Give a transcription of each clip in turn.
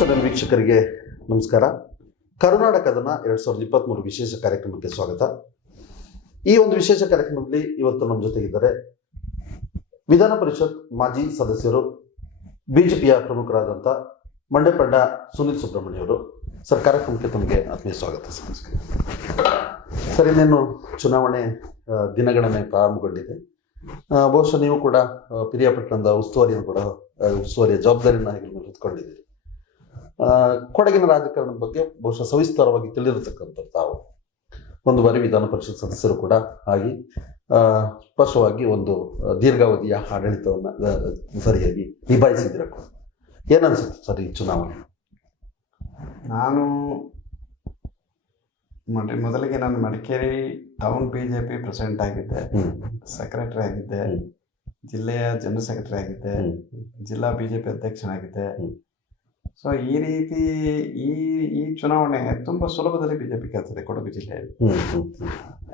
Channel ವೀಕ್ಷಕರಿಗೆ ನಮಸ್ಕಾರ. ಕರುನಾಡ ಕದನ 2023 ವಿಶೇಷ ಕಾರ್ಯಕ್ರಮಕ್ಕೆ ಸ್ವಾಗತ. ಈ ಒಂದು ವಿಶೇಷ ಕಾರ್ಯಕ್ರಮದಲ್ಲಿ ಇವತ್ತು ನಮ್ಮ ಜೊತೆಗಿದ್ದಾರೆ ವಿಧಾನ ಪರಿಷತ್ ಮಾಜಿ ಸದಸ್ಯರು, ಬಿಜೆಪಿಯ ಪ್ರಮುಖರಾದಂಥ ಮಂಡ್ಯಪಂಡ ಸುನಿಲ್ ಸುಬ್ರಹ್ಮಣ್ಯ ಅವರು. ಸರ್, ಕಾರ್ಯಕ್ರಮಕ್ಕೆ ತಮಗೆ ಆತ್ಮೀಯ ಸ್ವಾಗತ. ಸರ್, ಇನ್ನೇನು ಚುನಾವಣೆ ದಿನಗಣನೆ ಪ್ರಾರಂಭಗೊಂಡಿದೆ. ಬಹುಶಃ ನೀವು ಕೂಡ ಪಿರಿಯಾಪಟ್ಟಣದ ಉಸ್ತುವಾರಿಯ ಜವಾಬ್ದಾರಿಯನ್ನು ಹೊತ್ಕೊಂಡಿದ್ದೀರಿ. ಕೊಡಗಿನ ರಾಜಕಾರಣದ ಬಗ್ಗೆ ಬಹುಶಃ ಸವಿಸ್ತಾರವಾಗಿ ತಿಳಿದಿರತಕ್ಕಂಥದ್ದು ತಾವು. ಒಂದು ಬಾರಿ ವಿಧಾನ ಪರಿಷತ್ ಸದಸ್ಯರು ಕೂಡ ಆಗಿ ಸ್ಪಷ್ಟವಾಗಿ ಒಂದು ದೀರ್ಘಾವಧಿಯ ಆಡಳಿತವನ್ನು ಸರಿಯಾಗಿ ನಿಭಾಯಿಸಿದ್ದೀರ. ಏನನ್ಸುತ್ತೆ ಸರ್ ಈ ಚುನಾವಣೆ? ನಾನು ಮೊದಲಿಗೆ ನಾನು ಮಡಿಕೇರಿ ಟೌನ್ ಬಿಜೆಪಿ ಪ್ರೆಸಿಡೆಂಟ್ ಆಗಿದ್ದೆ, ಸೆಕ್ರೆಟರಿ ಆಗಿದ್ದೆ, ಜಿಲ್ಲೆಯ ಜನರಲ್ ಸೆಕ್ರೆಟರಿ ಆಗಿದ್ದೆ, ಜಿಲ್ಲಾ ಬಿಜೆಪಿ ಅಧ್ಯಕ್ಷನಾಗಿದ್ದೆ. ಸೊ ಈ ರೀತಿ ಈ ಚುನಾವಣೆ ತುಂಬ ಸುಲಭದಲ್ಲಿ ಬಿಜೆಪಿ ಗೆಲ್ತದೆ ಕೊಡಗು ಜಿಲ್ಲೆಯಲ್ಲಿ.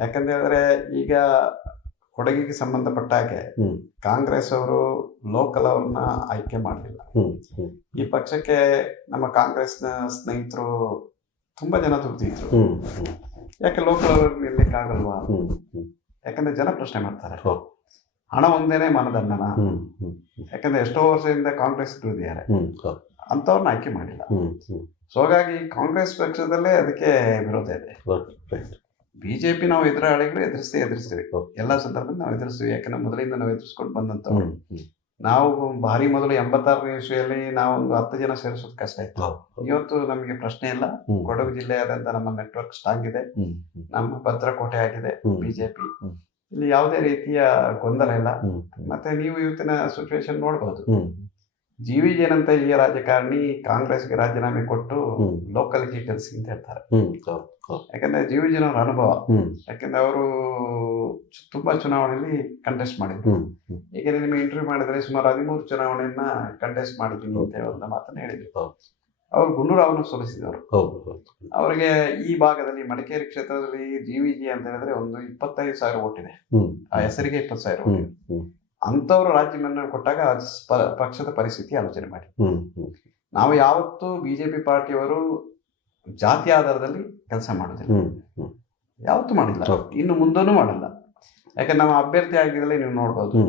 ಯಾಕಂತ ಹೇಳಿದ್ರೆ ಈಗ ಕೊಡಗಿಗೆ ಸಂಬಂಧಪಟ್ಟ ಹಾಗೆ ಕಾಂಗ್ರೆಸ್ ಅವರು ಲೋಕಲ್ ಅವ್ರನ್ನ ಆಯ್ಕೆ ಮಾಡಲಿಲ್ಲ. ಈ ಪಕ್ಷಕ್ಕೆ ನಮ್ಮ ಕಾಂಗ್ರೆಸ್ನ ಸ್ನೇಹಿತರು ತುಂಬಾ ಜನ ದುಡ್ದಿದ್ರು. ಯಾಕೆ ಲೋಕಲ್ ಅವ್ರಿಗೆ ನಿಲ್ಲಕ್ಕಾಗಲ್ವಾ? ಯಾಕಂದ್ರೆ ಜನ ಪ್ರಶ್ನೆ ಮಾಡ್ತಾರೆ, ಹಣ ಒಂದೇನೆ ಮಾನದಂಡನ? ಯಾಕಂದ್ರೆ ಎಷ್ಟೋ ವರ್ಷದಿಂದ ಕಾಂಗ್ರೆಸ್ ದುಡಿದಿದ್ದಾರೆ, ಅಂಥವ್ರನ್ನ ಆಯ್ಕೆ ಮಾಡಿಲ್ಲ. ಸೊ ಹಾಗಾಗಿ ಕಾಂಗ್ರೆಸ್ ಪಕ್ಷದಲ್ಲೇ ಅದಕ್ಕೆ ವಿರೋಧ ಇದೆ. ಬಿಜೆಪಿ ನಾವು ಎದುರಿಸ್ತೀವಿ ಎಲ್ಲ ಸಂದರ್ಭದಲ್ಲಿ ನಾವು ಎದುರಿಸ್ತೀವಿ. ಯಾಕಂದ್ರೆ ಮೊದಲಿಂದ ನಾವು ಎದುರಿಸ್ಕೊಂಡು ಬಂದಂಥವ್ರು. ನಾವು ಭಾರಿ ಮೊದಲು 86ನೇ ಇಸ್ವಿಯಲ್ಲಿ ನಾವೊಂದು 10 ಜನ ಸೇರಿಸೋದು ಕಷ್ಟ ಇತ್ತು. ಇವತ್ತು ನಮಗೆ ಪ್ರಶ್ನೆ ಇಲ್ಲ. ಕೊಡಗು ಜಿಲ್ಲೆಯಾದಂತ ನಮ್ಮ ನೆಟ್ವರ್ಕ್ ಸ್ಟ್ರಾಂಗ್ ಇದೆ, ನಮ್ಮ ಭದ್ರಕೋಟೆ ಆಗಿದೆ ಬಿಜೆಪಿ. ಇಲ್ಲಿ ಯಾವುದೇ ರೀತಿಯ ಗೊಂದಲ ಇಲ್ಲ. ಮತ್ತೆ ನೀವು ಇವತ್ತಿನ ಸಿಚುವೇಶನ್ ನೋಡ್ಬೋದು. GVJ ಏನಂತ ಹಿರಿಯ ರಾಜಕಾರಣಿ ಕಾಂಗ್ರೆಸ್ಗೆ ರಾಜೀನಾಮೆ ಕೊಟ್ಟು ಲೋಕಲ್ಗೆ ಕೆಲಸ ಅಂತ ಹೇಳ್ತಾರೆ. ಯಾಕಂದ್ರೆ GVJ ಅವರ ಅನುಭವ, ಯಾಕಂದ್ರೆ ಅವರು ತುಂಬಾ ಚುನಾವಣೆಯಲ್ಲಿ ಕಂಟೆಸ್ಟ್ ಮಾಡಿದ್ರು. ಈಗ ನಿಮಗೆ ಇಂಟರ್ವ್ಯೂ ಮಾಡಿದ್ರೆ ಸುಮಾರು 13 ಚುನಾವಣೆಯನ್ನ ಕಂಟೆಸ್ಟ್ ಮಾಡಿದ್ದೀನಿ ಅಂತ ಒಂದು ಮಾತನ್ನ ಹೇಳಿದ್ರು. ಅವರು ಗುಂಡೂರಾವ್ನ ಸೋಲಿಸಿದವರು. ಅವರಿಗೆ ಈ ಭಾಗದಲ್ಲಿ ಮಡಿಕೇರಿ ಕ್ಷೇತ್ರದಲ್ಲಿ GVJ ಅಂತ ಹೇಳಿದ್ರೆ ಒಂದು 25,000 ಓಟ್ ಇದೆ. ಆ ಹೆಸರಿಗೆ 20,000 ಓಟ್ ಇದೆ. ಅಂಥವ್ರು ರಾಜ್ಯವನ್ನು ಕೊಟ್ಟಾಗ ಪಕ್ಷದ ಪರಿಸ್ಥಿತಿ ಆಲೋಚನೆ ಮಾಡಿ. ನಾವು ಯಾವತ್ತೂ ಬಿಜೆಪಿ ಪಾರ್ಟಿಯವರು ಜಾತಿ ಆಧಾರದಲ್ಲಿ ಕೆಲಸ ಮಾಡೋದಿಲ್ಲ, ಯಾವತ್ತೂ ಮಾಡಿಲ್ಲ, ಇನ್ನು ಮುಂದೂ ಮಾಡಲ್ಲ. ಯಾಕಂದ್ರೆ ನಮ್ಮ ಅಭ್ಯರ್ಥಿ ಆಗಿದ್ದಲ್ಲಿ ನೀವು ನೋಡ್ಬೋದು.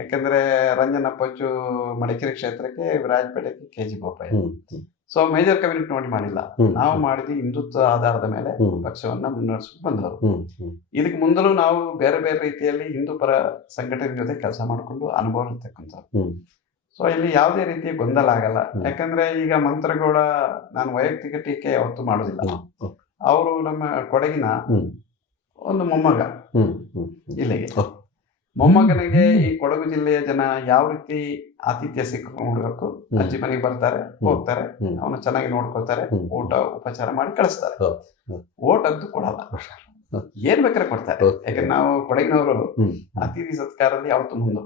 ಯಾಕಂದ್ರೆ ರಂಜನ್ ಅಪ್ಪಚ್ಚು ಮಡಿಕೇರಿ ಕ್ಷೇತ್ರಕ್ಕೆ, ವಿರಾಜಪೇಟೆಗೆ KG Bopaiah. So major community ನೋಡಿ ಮಾಡಿಲ್ಲ. ನಾವು ಮಾಡಿದ್ವಿ ಹಿಂದುತ್ವ ಆಧಾರದ ಮೇಲೆ ಪಕ್ಷವನ್ನ ಮುನ್ನಡೆಸ್ಕೊಂಡು ಬಂದವರು. ಇದಕ್ಕೆ ಮುಂದಲೂ ನಾವು ಬೇರೆ ಬೇರೆ ರೀತಿಯಲ್ಲಿ ಹಿಂದೂ ಪರ ಸಂಘಟನೆ ಜೊತೆ ಕೆಲಸ ಮಾಡಿಕೊಂಡು ಅನುಭವ ಇರ್ತಕ್ಕಂಥವ್ರು. ಸೊ ಇಲ್ಲಿ ಯಾವುದೇ ರೀತಿಯ ಗೊಂದಲ ಆಗಲ್ಲ. ಯಾಕಂದ್ರೆ ಈಗ ಮಂತ್ರಗೌಡ ನಾನು ವೈಯಕ್ತಿಕ ಟೀಕೆ ಯಾವತ್ತೂ ಮಾಡೋದಿಲ್ಲ. ಅವರು ನಮ್ಮ ಕೊಡಗಿನ ಒಂದು ಮೊಮ್ಮಗ. ಇಲ್ಲಿಗೆ ಮೊಮ್ಮಗನಿಗೆ ಈ ಕೊಡಗು ಜಿಲ್ಲೆಯ ಜನ ಯಾವ ರೀತಿ ಆತಿಥ್ಯ ಸಿಕ್ಕೊಡ್ಬೇಕು, ಅಜ್ಜಿ ಮನೆಗೆ ಬರ್ತಾರೆ, ಹೋಗ್ತಾರೆ, ಅವನು ಚೆನ್ನಾಗಿ ನೋಡ್ಕೊಳ್ತಾರೆ, ಊಟ ಉಪಚಾರ ಮಾಡಿ ಕಳಿಸ್ತಾರೆ. ಓಟ್ ಅಂತೂ ಕೊಡಲ್ಲ, ಏನ್ ಬೇಕಾದ್ರೆ ಕೊಡ್ತಾರೆ. ಯಾಕಂದ್ರೆ ನಾವು ಕೊಡಗಿನವರು ಅತಿಥಿ ಸತ್ಕಾರದಲ್ಲಿ ಯಾವತ್ತು ಮುಂದೆ.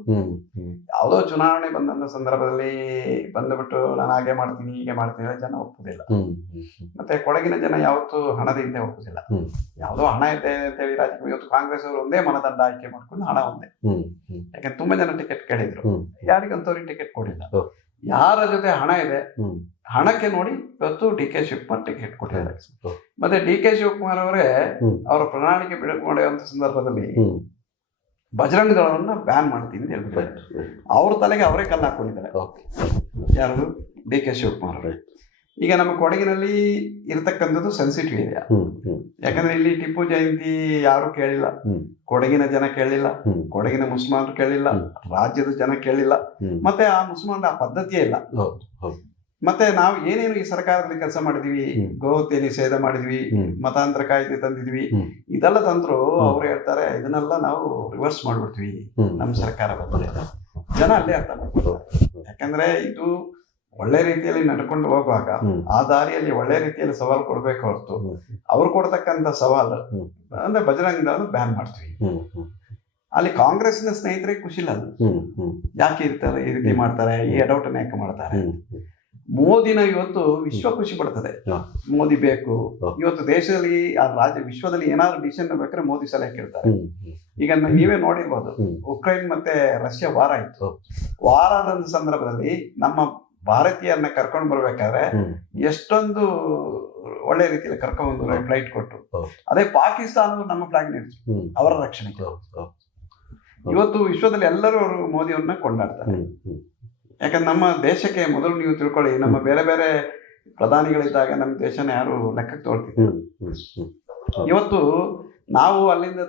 ಯಾವುದೋ ಚುನಾವಣೆ ಬಂದಂತ ಸಂದರ್ಭದಲ್ಲಿ ಬಂದ್ಬಿಟ್ಟು ನಾನು ಹಾಗೆ ಮಾಡ್ತೀನಿ ಹೀಗೆ ಮಾಡ್ತೀನಿ ಜನ ಒಪ್ಪುದಿಲ್ಲ. ಮತ್ತೆ ಕೊಡಗಿನ ಜನ ಯಾವತ್ತು ಹಣದಿಂದ ಒಪ್ಪುದಿಲ್ಲ. ಯಾವುದೋ ಹಣ ಇದೆ ಅಂತ ಹೇಳಿ ರಾಜಕೀಯ. ಇವತ್ತು ಕಾಂಗ್ರೆಸ್ ಅವರು ಒಂದೇ ಮಾನದಂಡ ಆಯ್ಕೆ ಮಾಡ್ಕೊಂಡು ಹಣ ಒಂದೇ. ಯಾಕಂದ್ರೆ ತುಂಬಾ ಜನ ಟಿಕೆಟ್ ಕೇಳಿದ್ರು, ಯಾರಿಗಂತವ್ರಿಗೆ ಟಿಕೆಟ್ ಕೊಡಿಲ್ಲ. ಯಾರ ಜೊತೆ ಹಣ ಇದೆ ಹಣಕ್ಕೆ ನೋಡಿ ಇವತ್ತು DK ಶಿವಕುಮಾರ್ ಟಿಕೆಟ್ ಕೊಟ್ಟಿದ್ದಾರೆ. ಮತ್ತೆ DK ಶಿವಕುಮಾರ್ ಅವರೇ ಅವರ ಪ್ರಣಾಳಿಕೆ ಬಿಡುಗಡೆ ಮಾಡುವಂತ ಸಂದರ್ಭದಲ್ಲಿ ಬಜರಂಗ ದಳವನ್ನ ಬ್ಯಾನ್ ಮಾಡ್ತೀನಿ ಅಂತ ಹೇಳ್ಬಿಟ್ಟಿದ್ದಾರೆ. ಅವ್ರ ತಲೆಗೆ ಅವರೇ ಕಲ್ಲು ಹಾಕೊಂಡಿದ್ದಾರೆ. ಯಾರು? DK ಶಿವಕುಮಾರ್ ಅವರು. ಈಗ ನಮ್ಮ ಕೊಡಗಿನಲ್ಲಿ ಇರತಕ್ಕಂಥದ್ದು ಸೆನ್ಸಿಟಿವ್ ಏರಿಯಾ. ಯಾಕಂದ್ರೆ ಇಲ್ಲಿ ಟಿಪ್ಪು ಜಯಂತಿ ಯಾರು ಕೇಳಿಲ್ಲ, ಕೊಡಗಿನ ಜನ ಕೇಳಿಲ್ಲ, ಕೊಡಗಿನ ಮುಸ್ಲಿಮರು ಕೇಳಿಲ್ಲ, ರಾಜ್ಯದ ಜನ ಕೇಳಿಲ್ಲ. ಮತ್ತೆ ಆ ಮುಸ್ಲಿಮರ ಆ ಪದ್ಧತಿಯೇ ಇಲ್ಲ. ಮತ್ತೆ ನಾವು ಏನೇನು ಈ ಸರ್ಕಾರದಲ್ಲಿ ಕೆಲಸ ಮಾಡಿದ್ವಿ, ಗೋಹತ್ಯೆ ನಿಷೇಧ ಮಾಡಿದ್ವಿ, ಮತಾಂತರ ಕಾಯ್ದೆ ತಂದಿದ್ವಿ, ಇದೆಲ್ಲ ತಂದ್ರು ಅವ್ರು ಹೇಳ್ತಾರೆ ಇದನ್ನೆಲ್ಲ ನಾವು ರಿವರ್ಸ್ ಮಾಡ್ಬಿಡ್ತೀವಿ ನಮ್ಮ ಸರ್ಕಾರ ಬಂದ್ರೆ. ಜನ ಅಲ್ಲೇ ಅರ್ಥ ಮಾಡ್ಕೊಳ್ತಾರೆ. ಯಾಕಂದ್ರೆ ಇದು ಒಳ್ಳೆ ರೀತಿಯಲ್ಲಿ ನಡ್ಕೊಂಡು ಹೋಗುವಾಗ ಆ ದಾರಿಯಲ್ಲಿ ಒಳ್ಳೆ ರೀತಿಯಲ್ಲಿ ಸವಾಲು ಕೊಡ್ಬೇಕು ಹೊರತು ಅವ್ರು ಕೊಡ್ತಕ್ಕಂಥ ಸವಾಲು ಅಂದ್ರೆ ಬಜರಂಗ ಬ್ಯಾನ್ ಮಾಡ್ತೀವಿ. ಅಲ್ಲಿ ಕಾಂಗ್ರೆಸ್ನ ಸ್ನೇಹಿತರಿಗೆ ಖುಷಿ ಇಲ್ಲ. ಯಾಕೆ ಇರ್ತಾರೆ ಈ ರೀತಿ ಮಾಡ್ತಾರೆ, ಈ ಎಡವಟನೆ ಯಾಕೆ ಮಾಡ್ತಾರೆ? ಮೋದಿನ ಇವತ್ತು ವಿಶ್ವ ಖುಷಿ ಪಡ್ತದೆ. ಮೋದಿ ಬೇಕು. ಇವತ್ತು ದೇಶದಲ್ಲಿ ವಿಶ್ವದಲ್ಲಿ ಏನಾದ್ರು ಡಿಸಿಷನ್ ಬೇಕಾದ್ರೆ ಮೋದಿ ಸಲಹೆ ಕೇಳ್ತಾರೆ. ಈಗ ನೀವೇ ನೋಡಿರ್ಬೋದು, ಉಕ್ರೇನ್ ಮತ್ತೆ ರಷ್ಯಾ ವಾರ ಇತ್ತು. ವಾರದ ಸಂದರ್ಭದಲ್ಲಿ ನಮ್ಮ ಭಾರತೀಯರನ್ನ ಕರ್ಕೊಂಡು ಬರ್ಬೇಕಾದ್ರೆ ಎಷ್ಟೊಂದು ಒಳ್ಳೆ ರೀತಿಯಲ್ಲಿ ಕರ್ಕೊಂಡು ಫ್ಲೈಟ್ ಕೊಟ್ಟು, ಅದೇ ಪಾಕಿಸ್ತಾನದ ನಮ್ಮ ಫ್ಲಾಗ್ ನಿಲ್ಲಿಸಿದ್ರು ಅವರ ರಕ್ಷಣೆಗೆ. ಇವತ್ತು ವಿಶ್ವದಲ್ಲಿ ಎಲ್ಲರೂ ಅವರು ಮೋದಿಯವ್ರನ್ನ ಕೊಂಡಾಡ್ತಾರೆ. ಯಾಕಂದ್ರೆ ನಮ್ಮ ದೇಶಕ್ಕೆ ಮೊದಲು ನೀವು ತಿಳ್ಕೊಳ್ಳಿ, ನಮ್ಮ ಬೇರೆ ಬೇರೆ ಪ್ರಧಾನಿಗಳಿದ್ದಾಗ ನಮ್ಮ ದೇಶನ ಯಾರು ಲೆಕ್ಕಕ್ಕೆ ತಗೊಳ್ತಿದ್ರು. ಇವತ್ತು ನಾವು ಅಲ್ಲಿಂದ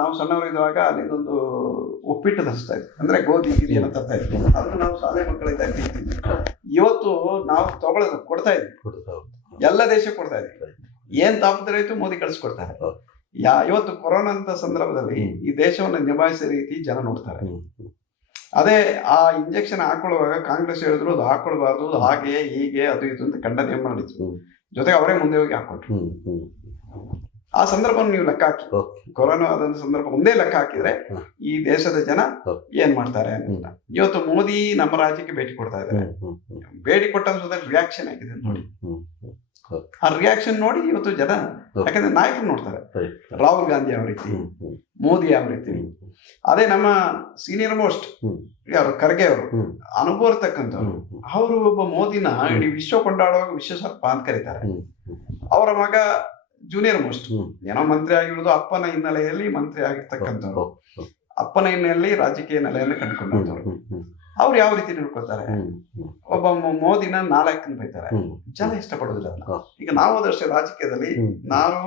ನಾವು ಸಣ್ಣವರಿದ್ದಾಗ ಅಲ್ಲಿಂದ ಒಂದು ಉಪ್ಪಿಟ್ಟು ತರಿಸ್ತಾ ಇದ್ವಿ, ಅಂದ್ರೆ ಗೋಧಿ ಗಿರಿ ಏನೋ ತರ್ತಾ ಇದ್ವಿ, ಅದನ್ನು ನಾವು ಶಾಲೆ ಮಕ್ಕಳಿದ್ದಾಗ ತಿಂತಿದ್ವಿ. ಇವತ್ತು ನಾವು ಕೊಡ್ತಾ ಇದ್ವಿ, ಎಲ್ಲ ದೇಶಕ್ಕೆ ಕೊಡ್ತಾ ಇದ್ವಿ. ಏನ್ ತಾಪತ್ರೆ ಆಯ್ತು ಮೋದಿ ಕಳಿಸ್ಕೊಡ್ತಾರೆ. ಇವತ್ತು ಕೊರೋನಾ ಅಂತ ಸಂದರ್ಭದಲ್ಲಿ ಈ ದೇಶವನ್ನು ನಿಭಾಯಿಸೋ ರೀತಿ ಜನ ನೋಡ್ತಾರೆ. ಅದೇ ಆ ಇಂಜೆಕ್ಷನ್ ಹಾಕೊಳ್ಳುವಾಗ ಕಾಂಗ್ರೆಸ್ ಹೇಳಿದ್ರು ಅದು ಹಾಕೊಳ್ಬಾರ್ದು, ಅದು ಹಾಗೆ ಹೀಗೆ ಅದು ಇದು ಅಂತ ಕಂಡ ನೇಮ ಮಾಡಿದ್ರು. ಜೊತೆಗೆ ಅವರೇ ಮುಂದೆ ಹೋಗಿ ಹಾಕೊಟ್ರು. ಆ ಸಂದರ್ಭ ನೀವು ಲೆಕ್ಕ ಹಾಕಿ, ಕೊರೋನಾ ಆದಂತ ಸಂದರ್ಭ ಒಂದೇ ಲೆಕ್ಕ ಹಾಕಿದ್ರೆ ಈ ದೇಶದ ಜನ ಏನ್ ಮಾಡ್ತಾರೆ ಅಂತ. ಇವತ್ತು ಮೋದಿ ನಮ್ಮ ರಾಜ್ಯಕ್ಕೆ ಭೇಟಿ ಕೊಡ್ತಾ ಇದ್ದಾರೆ. ಭೇಟಿ ಕೊಟ್ಟ ರಿಯಾಕ್ಷನ್ ಆಗಿದೆ ನೋಡಿ. ಆ ರಿಯಾಕ್ಷನ್ ನೋಡಿ ಇವತ್ತು ಜನ, ಯಾಕಂದ್ರೆ ನಾಯಕರು ನೋಡ್ತಾರೆ, ರಾಹುಲ್ ಗಾಂಧಿ ಯಾವ ರೀತಿ, ಮೋದಿ ಯಾವ ರೀತಿ. ಅದೇ ನಮ್ಮ ಸೀನಿಯರ್ ಮೋಸ್ಟ್ ಯಾರು ಖರ್ಗೆ ಅವರು, ಅನುಭವ ಇರ್ತಕ್ಕಂಥವ್ರು, ಅವರು ಒಬ್ಬ ಮೋದಿನ ಇಡೀ ವಿಶ್ವ ಕೊಂಡಾಡುವಾಗ ವಿಶ್ವಸರ್ಪ ಅಂತ ಕರೀತಾರೆ. ಅವರ ಮಗ ಜೂನಿಯರ್ ಮೋಸ್ಟ್, ಏನೋ ಮಂತ್ರಿ ಆಗಿರೋದು ಅಪ್ಪನ ಹಿನ್ನೆಲೆಯಲ್ಲಿ ಮಂತ್ರಿ ಆಗಿರ್ತಕ್ಕಂಥವ್ರು, ಅಪ್ಪನ ಹಿನ್ನೆಲೆಯಲ್ಲಿ ರಾಜಕೀಯ ನೆಲೆಯಲ್ಲಿ ಕಂಡುಕೊಂಡವ್ರು. ಅವ್ರು ಯಾವ ರೀತಿ ನೋಡ್ಕೊಳ್ತಾರೆ, ಒಬ್ಬ ಮೋದಿನ ನಾಲ್ಕನ್ನು ಬೈತಾರೆ, ಜನ ಇಷ್ಟಪಡೋದಿಲ್ಲ ಅದನ್ನ. ಈಗ ನಾವು ಅದಷ್ಟೇ ರಾಜಕೀಯದಲ್ಲಿ ನಾವು